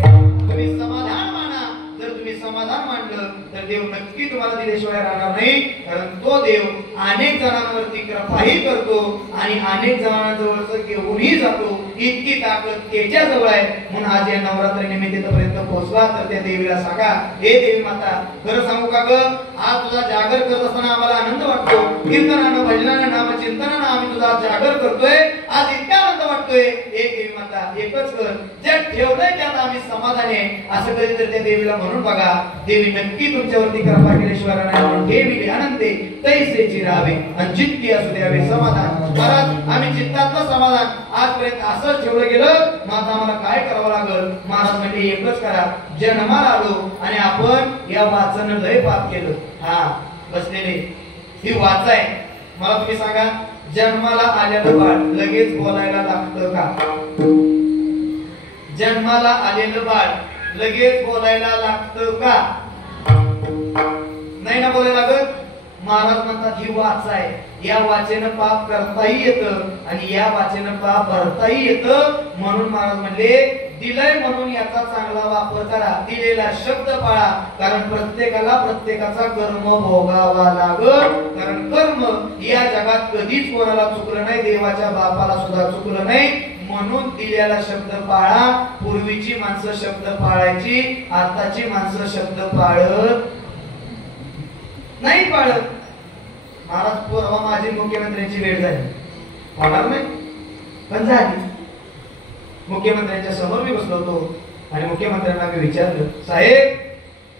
तुम्ही समाधान माना. जर तुम्ही समाधान मानलं तर देव नक्की तुम्हाला दिल्याशिवाय राहणार नाही. कारण तो देव अनेक जणांवरती कृपाही करतो आणि अनेक जणांजवळ घेऊनही जातो. इतकी ताकद त्याच्या जवळ आहे. म्हणून आज या नवरात्री निमित्त इथपर्यंत पोहोचला तर त्या देवीला सांगा, हे देवी माता खरं सांगू का ग, आज तुझा जागर करत असताना आम्हाला आनंद वाटतो. कीर्तनानं भजनानं नामचिंतनानं आम्ही तुझा जागर करतोय. आज इतका आनंद वाटतोय. एक देवी माता एकच कर, जे ठेवलंय त्यात आम्ही समाधानी आहे असं कधीतरी त्या देवीला म्हणून बघा. देवी नक्की तुमच्यावरती कृपा केल्याशिवाय राहणार. देवी आनंदे तैसेची राहावे आणि जिद्दी असू द्यावे. समाधान महाराज, आम्ही चित्तातलं समाधान आजपर्यंत असंच ठेवलं गेलं. मग आम्हाला काय करावं लागल? महाराज म्हणजे एकच करा, जन्माला आलो आणि आपण या वाचन लय पाप केलं. हा बसलेले ही वाच आहे. मला तुम्ही सांगा, जन्माला आलेलं बाळ लगेच बोलायला लागतं का? जन्माला आलेलं बाळ लगेच बोलायला लागतं का? नाही ना बोलायला लागत. महाराज म्हणतात ही वाच आहे, या वाचेनं पाप करताही येतं आणि या वाचेनं पाप भरताही येतं. म्हणून महाराज म्हणले, दिलंय म्हणून याचा चांगला वापर करा, दिलेला शब्द पाळा. कारण प्रत्येकाला प्रत्येकाचा कर्म भोगावा लागत. कारण कर्म या जगात कधीच कोणाला चुकलं नाही, देवाच्या बापाला सुद्धा चुकलं नाही. म्हणून दिलेला शब्द पाळा. पूर्वीची माणसं शब्द पाळायची, आताची माणसं शब्द पाळत नाही. महाराज परवा माझी मुख्यमंत्र्यांची वेळ झाली, होणार नाही पण झाली. मुख्यमंत्र्यांच्या समोर मी बसलो होतो आणि मुख्यमंत्र्यांना मी विचारलं, साहेब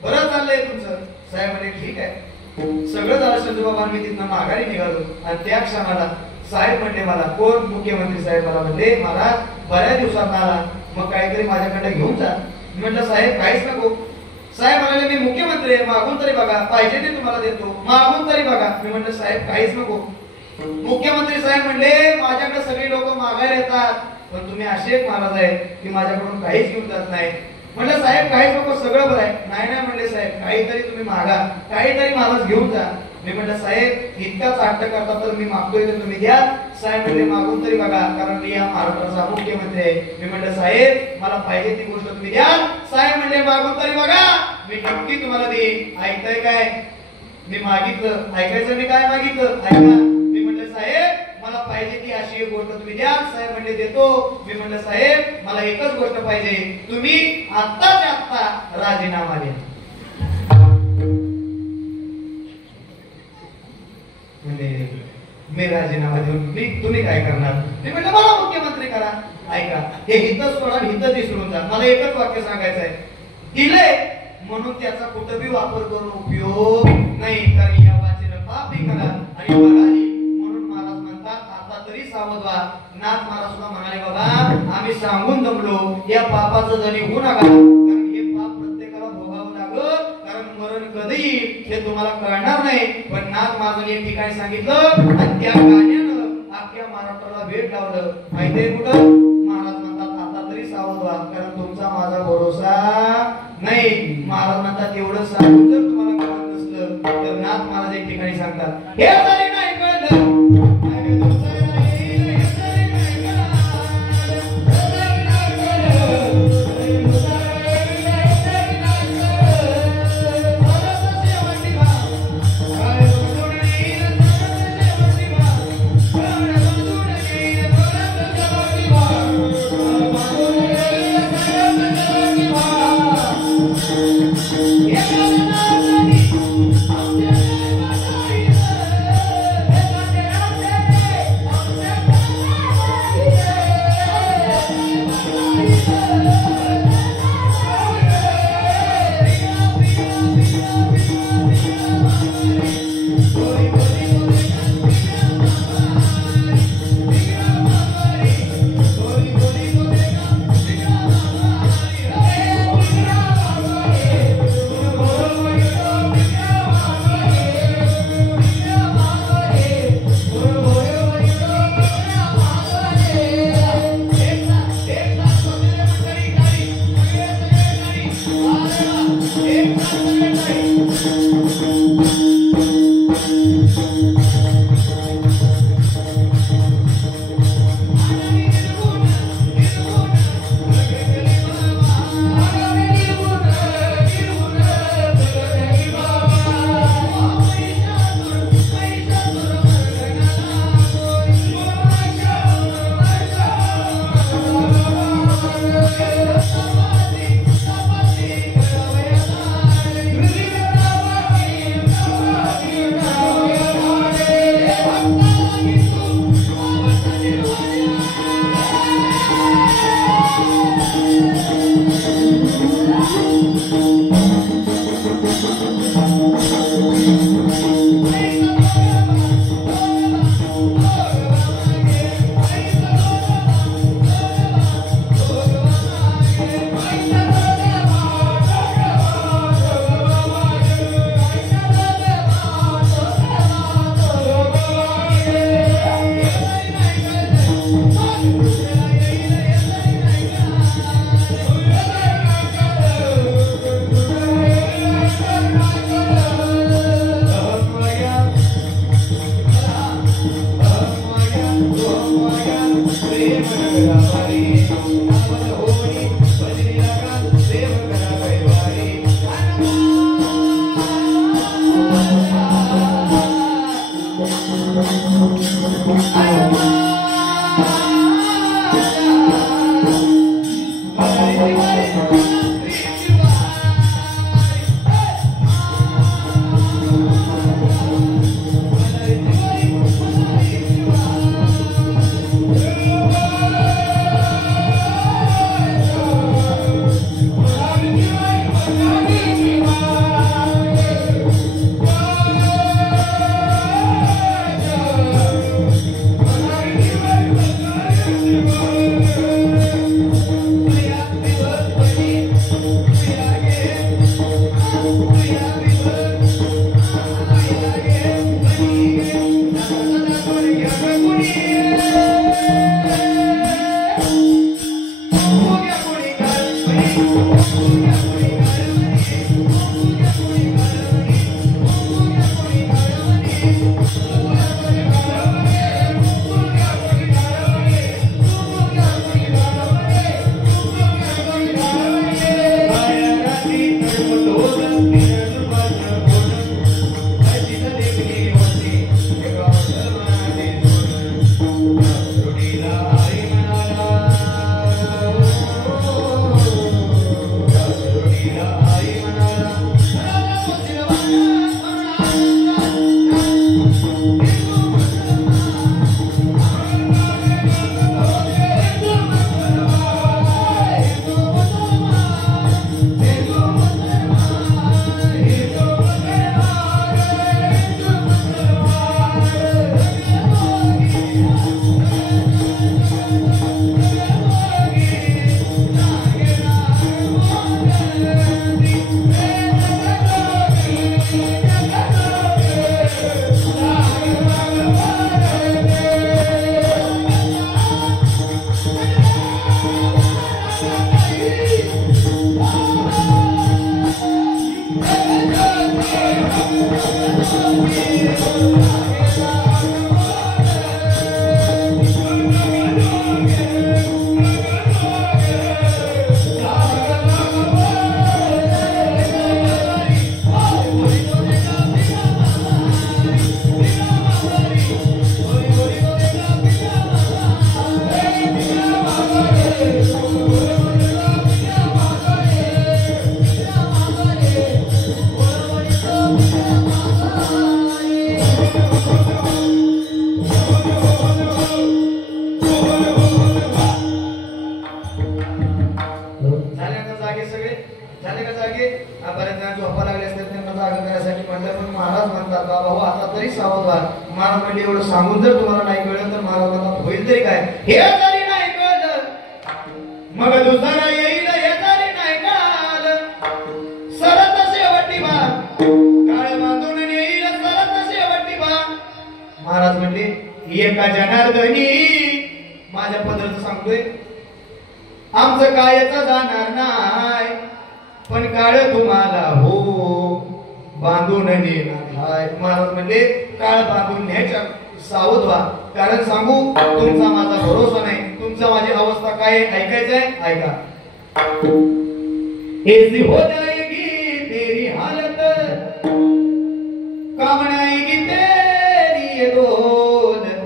बरं चाललंय तुमचं? साहेब म्हणे ठीक आहे. सगळं झालं संजूबाबा, मी तिथनं माघारी निघालो आणि त्या क्षणाला साहेब म्हणले मला, कोण? मुख्यमंत्री साहेब मला म्हणले, मला बऱ्याच दिवसात आला, मग काहीतरी माझ्याकडे घेऊन जा. मी म्हटलं साहेब काहीच नको. साहेब म्हणाले मी मुख्यमंत्री आहे, मागून तरी बघा, पाहिजे ते तुम्हाला देतो, मागून तरी बघा. मी म्हटलं साहेब काहीच नको. मुख्यमंत्री साहेब म्हणले माझ्याकडे सगळी लोक मागायला येतात, पण तुम्ही असे एक महाराज आहे की माझ्याकडून काहीच घेऊन जात नाही. म्हणलं साहेब काहीच नको, सगळं बरं आहे. नाही म्हणले साहेब काहीतरी तुम्ही मागा, काहीतरी महाराज घेऊन जा. मी म्हटलं साहेब इतकाच हट्ट करता तर मी मागतोय तर तुम्ही द्या. साहेब म्हणले मागून तरी बघा, कारण मी या महाराष्ट्राचा मुख्यमंत्री आहे. मी म्हटलं साहेब मला पाहिजे ती गोष्ट तुम्ही द्या. साहेब म्हणले मागून तरी बघा, मी नक्की तुम्हाला देईन. ऐकताय काय? मी मागितलं, ऐकायचं मी काय मागितलं ऐका. मी म्हटलं साहेब मला पाहिजे ती अशी एक गोष्ट तुम्ही द्या. साहेब म्हणले देतो. मी म्हटलं साहेब मला एकच गोष्ट पाहिजे, तुम्ही आत्ताच्या आत्ता राजीनामा द्या. म्हणजे मी राजीनामा देऊन तुम्ही काय करणार? मी म्हटलं मला मुख्यमंत्री करा. ऐका, हे हितच सोडा, हितच विसरून जा. मला एकच वाक्य सांगायचं आहे, दिलंय म्हणून त्याचा कुठंही वापर करून उपयोग नाही, कारण या वाचेनं पाप ही करा आणि बघाली. म्हणून महाराज म्हणतात आता तरी सावध व्हा. नाथ महाराज सुद्धा म्हणाले बाबा आम्ही सांगून दमलो, या पापाचं जणी होऊ नका, कारण हे पाप प्रत्येकाला भोगावं लागत, कारण मरण कधी हे तुम्हाला कळणार नाही. पण नाथ महाराजांनी एक ठिकाणी सांगितलं आणि त्या गाण्यानं अख्ख्या महाराष्ट्राला भेट लावलं. माहितीये कुठं? महाराज म्हणतात आता तरी सावध व्हा, कारण तुमचा माझा भरोसा नाही. महाराज म्हणतात एवढं सांगून जर तुम्हाला कळत नसलं तर नाथ महाराज एक ठिकाणी सांगतात हे तरी नाही कळलं. I महाराज म्हणजे एवढं सांगून जर तुम्हाला नाही कळलं तर महाराज म्हणतात होईल तरी काय, हे जरी नाही कळलं मग दुसरा येईल हे जरी नाही कळलं सरत शेवटी बा काळ बांधून येईल सरत शेवटी बा. महाराज म्हणले एका जनार्दनी माझ्या पदराचं सांगतोय आमचं कायच जाणार नाही पण काळ तुम्हाला हो बांधून नेणार आहे. महाराज म्हणले काळ बांधून न्यायच्या सावध व्हा, कारण सांगू तुमचा माझा भरोसा नाही, तुमचा माझी अवस्था काय ऐकायचंय ऐका. ऐसी हो जाएगी तेरी हालत काम आएगी तेरी ये दौलत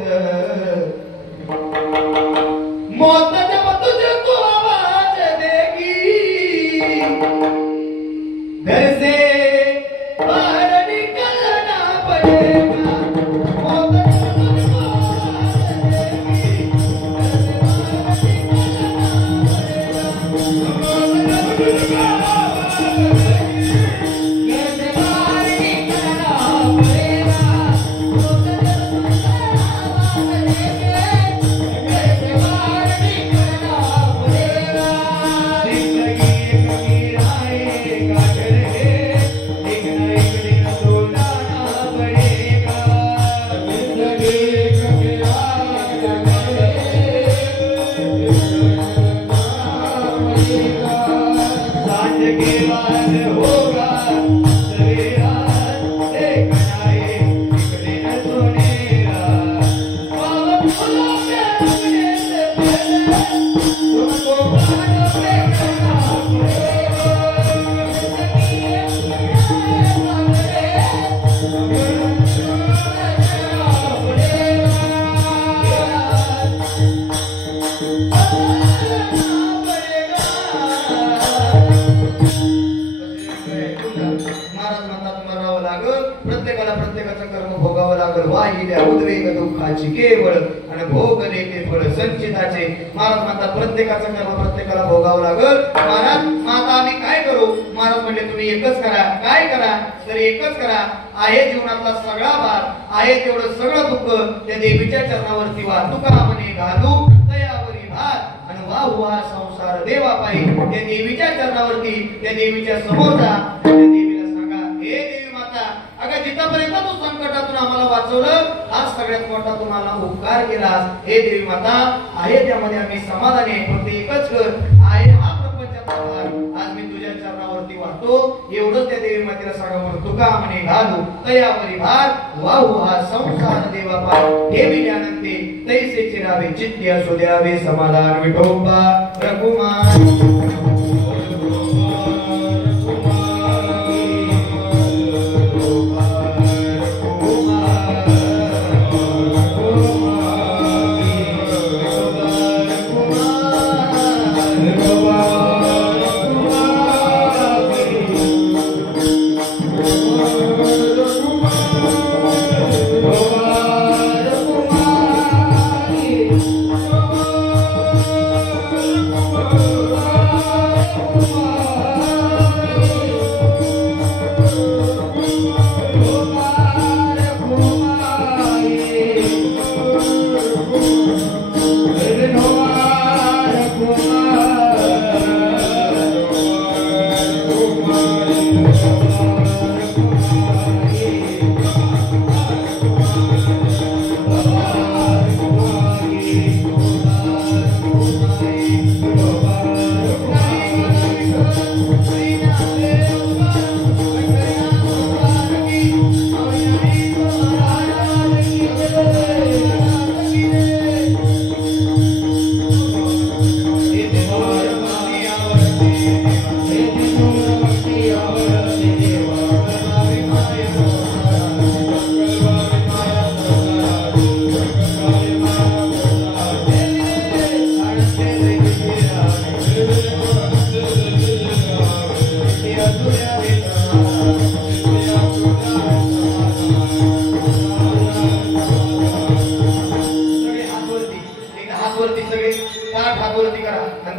मौत जब तुझको आवाज देगी घर से बाहर निकलना पड़ेगा मौत जब तुझको आवाज देगी घर से बाहर निकलना पड़ेगा मौत जब तुझको आवाज देगी घर से बाहर निकलना पड़ेगा. जिंदगी एक गिराएगा चढ़े एक न एक दिन तो जाना पड़ेगा. जिंदगी एक गिराएगा चढ़े सांझ के बाद होगा सवेरा एक न एक दिन सोनेरा. पावन फूलों पे लगने से पहले तुमको बाहों पे करना पड़ेगा. जिंदगी एक गिराएगा महाराज म्हणतात मरावं लागल प्रत्येकाला प्रत्येकाचं कर्म भोगावं लागल. वाहिल्या उद्वेग दुःखाची केवळ आणि भोगले ते फळ संचिताचे. महाराज म्हणतात प्रत्येकाचं कर्म प्रत्येकाला भोगावं लागल. महाराज आता आम्ही काय करू. महाराज म्हणले तुम्ही एकच करा. काय करा तर एकच करा. आहे जीवनातला सगळा भार आहे तेवढं सगळं दुःख त्या देवीच्या चरणावरती वाहतुका म्हणे घालू तयावरी भार आणि वाहू हा संसार देवा पायी. त्या देवीच्या चरणावरती त्या देवीच्या समोर जा. त्या देवीला सांगा हे देवी माता अगं जिथपर्यंत तू संकटातून आम्हाला वाचवलं आज सगळ्यात मोठा तुम्हाला उपकार केलास. हे देवी माता आहे त्यामध्ये आम्ही समाधानी आहे फक्त एकच कर आहे हा प्रपंचाचा भार आज मी तुझ्या चरणावरती वाहतो एवढंच त्या देवी मातेला सांगा. म्हणून तुका म्हणे घालू तयावरी भार वाहू हा संसार देवा पाय ठेवी अनंते तैसे चिरावे चित्ती असू द्यावे समाधान विठोबा रघुमान.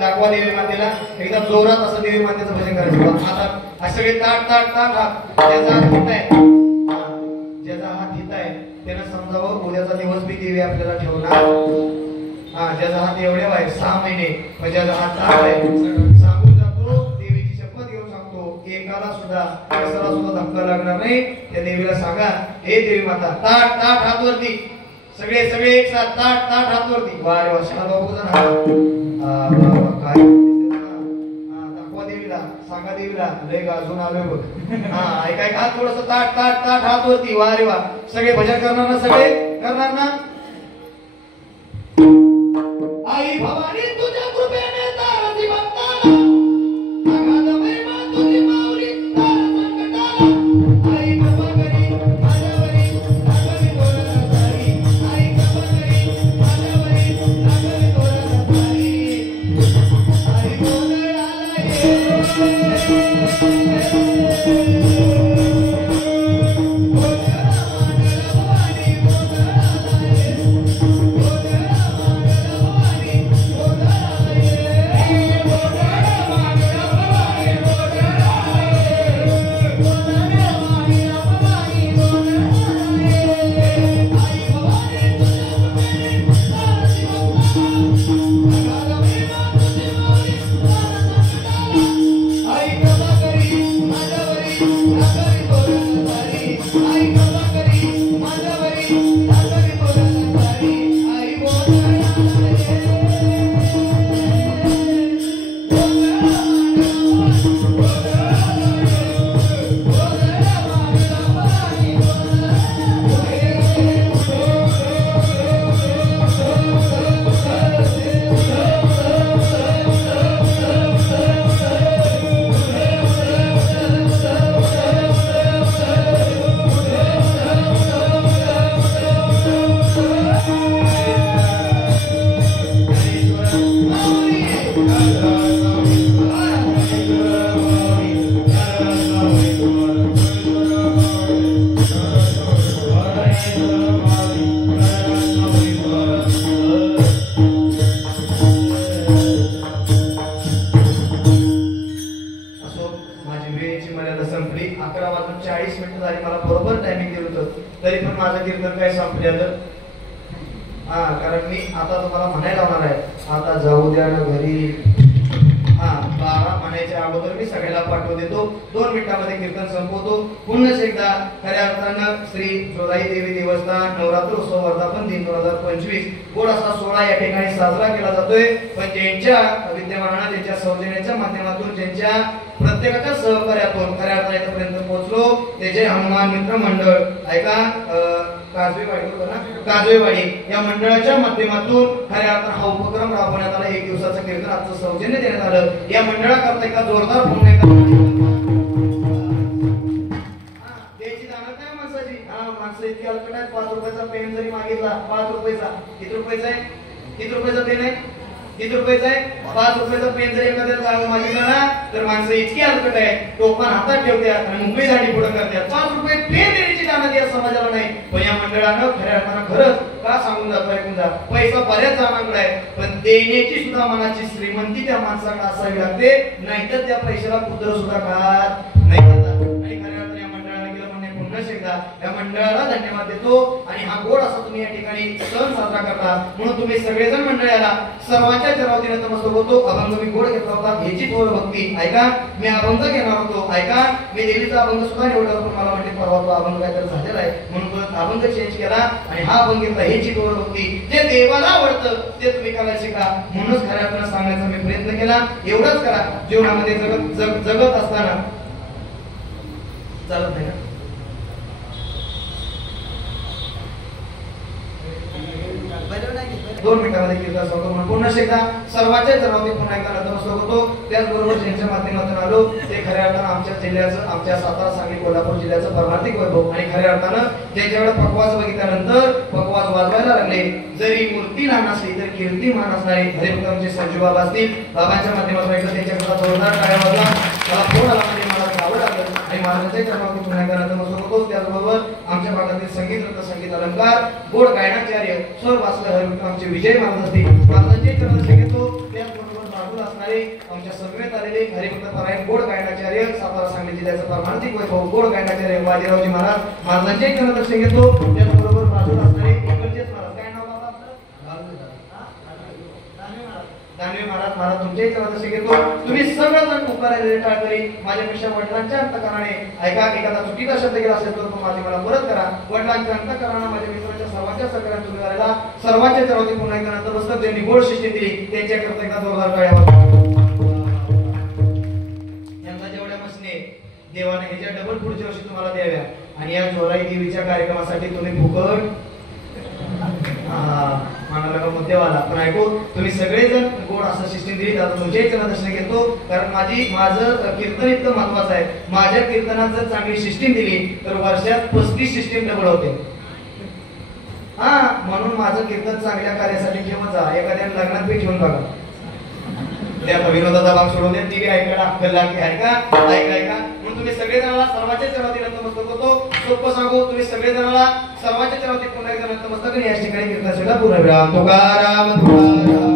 दाखवा देवी मातेला एकदम जोरात असं देवी मातेचं भजन करायचं. आता सगळे ताट ताट ताट हात ज्याचा हात हित आहे त्यानं समजावं उद्याचा दिवस बी देवी आपल्याला ठेवणार ज्याचा हात एवढे आहे 6 महिने म्हणजे ज्याचा हात आहे सांगून जातो देवीची शपथ घेऊन सांगतो एकाला सुद्धा केसाला सुद्धा धक्का लागणार नाही त्या देवीला सांगा हे देवी माता ताट ताट हात वरती सगळे सगळे एक साथ ताट ताट हात वरती वारे वर्षा बाबू जण काय दाखवा देवीला सांगा देवीला लय गाजून आलोय बघ ऐकाय का थोडस ताट ताट ताट हात वरती वा रे वा सगळे भजन करणार ना सगळे करणार ना आई भवानी तुझ्या कृपेने तारती भक्ताला अगाध महिमा तुझी माऊली तार संकटाला आई कृपा करी माझ्यावरी लागवी तोरण तारी आई कृपा करी माझ्यावरी लागवी तोरण तारी आई गोंधळाला कारण मी आता तुम्हाला म्हणायला लावणार आहे आता जाऊ द्या ना घरी 12 म्हणायच्या अगोदर मी सगळ्याला पाठवून देतो 2 मिनिटांमध्ये कीर्तन संपवतो पुन्हा एकदा खऱ्या अर्थानं श्री जोदाई देवी देवस्थान नवरात्र उत्सव वर्धापन दिन 2025 गोड असा 16 या ठिकाणी साजरा केला जातोय पण ज्यांच्या विद्यमानानं ज्यांच्या सौजन्याच्या माध्यमातून ज्यांच्या प्रत्येकाच्या सहकार्यातून खऱ्या अर्थाने इथपर्यंत पोहोचलो ते जे हनुमान मित्र मंडळ ऐका काजवेवाडी या मंडळाच्या माध्यमातून खऱ्या अर्थाने हा उपक्रम राबवण्यात आला 1 दिवसाचं कीर्तन आजचं सौजन्य देण्यात आलं या मंडळाकरता एका जोरदार पुन्हा एकदा द्यायची जाणार काय माणसाची माणसं इतकी अलकट आहेत 5 रुपयाचा पेन जरी मागितला 5 रुपयाचा किती रुपयाचा आहे किती रुपयाचा पेन आहे किती रुपयाचा आहे 5 रुपयाचा पेन जर एखाद्याला मागितला ना तर माणसं इतकी अलकट आहे टोपण हातात ठेवतात आणि मुंबई साठी पुढे करतात 5 रुपये पेन देण्याची जाणं या समाजाला नाही पण या मंडळानं खऱ्या अर्थानं खरंच का सांगून जातो ऐकून जा पैसा बऱ्याच जणांकडे आहे पण देण्याची सुद्धा मनाची श्रीमंती त्या माणसाकडे असावी लागते नाहीतर त्या पैशाला पुत्र सुद्धा खात नाही करतात आणि खऱ्या अर्थाने या मंडळाने केलं म्हणणे पुन्हा एकदा या मंडळाला धन्यवाद देतो आणि हा गोड असा तुम्ही या ठिकाणी सण साजरा करता म्हणून तुम्ही सगळेजण मंडळाला सर्वांच्या चरणावरती नतमस्तक होतो अभंग मी गोड घेतला होता याची थोर भक्ती ऐका मी अभंग घेणार होतो ऐका मी देवीचा अभंग सुद्धा निवडला होता मला वाटते परवा तो अभंग काहीतरी झालेला आहे म्हणून अभंग चेंज केला आणि हा अभंग घेतला ह्याची थोर भक्ती जे देवाला आवडतं ते तुम्ही करायला शिका म्हणूनच खऱ्या अर्थानं सांगण्याचा मी प्रयत्न केला एवढंच करा जीवनामध्ये जगत असताना चालत नाही ना 2 मिनिटांमध्ये कीर्तन संपतो म्हणून पुन्हा एकदा सर्वांच्या चरणावरती पुन्हा एकदा नतमस्तक होतो त्याचबरोबर ज्यांच्या माध्यमातून आलो ते खऱ्या अर्थानं आमच्या जिल्ह्याचं आमच्या सातारा सांगली कोल्हापूर जिल्ह्याचं परमार्थिक वैभव आणि खऱ्या अर्थानं ज्यांच्याकडे पकवाज बघितल्यानंतर पकवाज वाजवायला लागले जरी मूर्ती लहान असली तर कीर्ती महान असणारे हरिभक्त आमचे संजू बाबा असतील बाबांच्या माध्यमातून एकदा त्यांच्याकडे जोरदार टाळ्या वाजवा मला फोन आला म्हणजे मला आवड लागलं आणि महाराजांच्या चरणावरती पुन्हा एकदा नतमस्तक होतो त्याचबरोबर आमच्या भागातील संगीत रत्न संगीत अलंकार गोड गायनाचार्य स्वर वाचले हरिभक्त आमचे विजय महाराज असतील महाराजांचे चरण घेतो त्याचबरोबर बाजूला असणारे आमच्या सर्वेत आलेले हरिभक्त परायण गोड गायनाचार्य सातारा सांगली जिल्ह्याचं परमार्थिक वैभव गोड गायनाचार्य बाजीरावजी महाराज महाराजांचे चरण घेतो त्याचबरोबर बाजूला असणारे मला तुमच्याही चरणात घेतो. तुम्ही सगळेजण पुकारायले टाळकरी माझ्यापेक्षा वडिलांच्या अंतकरणाने ऐका. एखादा चुकीचा शब्द गेला असेल तर तो माझी मला परत करा. वडिलांच्या अंतकरणाने माझ्या मित्रांच्या सर्वांच्या सहकार्याने तुम्ही करायला सर्वांच्या चरणावरती पुन्हा एकदा नतमस्तक ज्यांनी गोड शिष्टी दिली त्यांच्याकरता एकदा जोरदार टाळ्या वाजवा. यांचा जेवढ्या मसने देवाने ह्याच्या डबल पुढच्या वर्षी तुम्हाला द्याव्या. आणि या जोराई देवीच्या कार्यक्रमासाठी तुम्ही फुकट म्हणाला मुद्देवाला पण ऐकू. तुम्ही सगळेजण गोड असं सिस्टीम दिली. आता तुमच्याही चरण दर्शन घेतो कारण माझं कीर्तन इतकं महत्वाचं आहे. माझ्या कीर्तनात जर चांगली सिस्टीम दिली तर वर्षात 35 सिस्टीम डबल होते. म्हणून माझं कीर्तन चांगल्या कार्यासाठी ठेवत जा. एखाद्या लग्नात बी ठेवून बघा. त्या विनोदाचा भाग सोडून द्या. ती ऐकायला अक्कल लागते. ऐका म्हणून तुम्ही सगळेजणाला सर्वांच्या चरणावरती नतमस्तक होतो. सोपं सांगू तुम्ही सगळेजणाला सर्वांच्या चरणावरती पुन्हा एकदा नतमस्तक. याच ठिकाणी कीर्तन सुद्धा पूर्ण विराम. तुकाराम तुकाराम.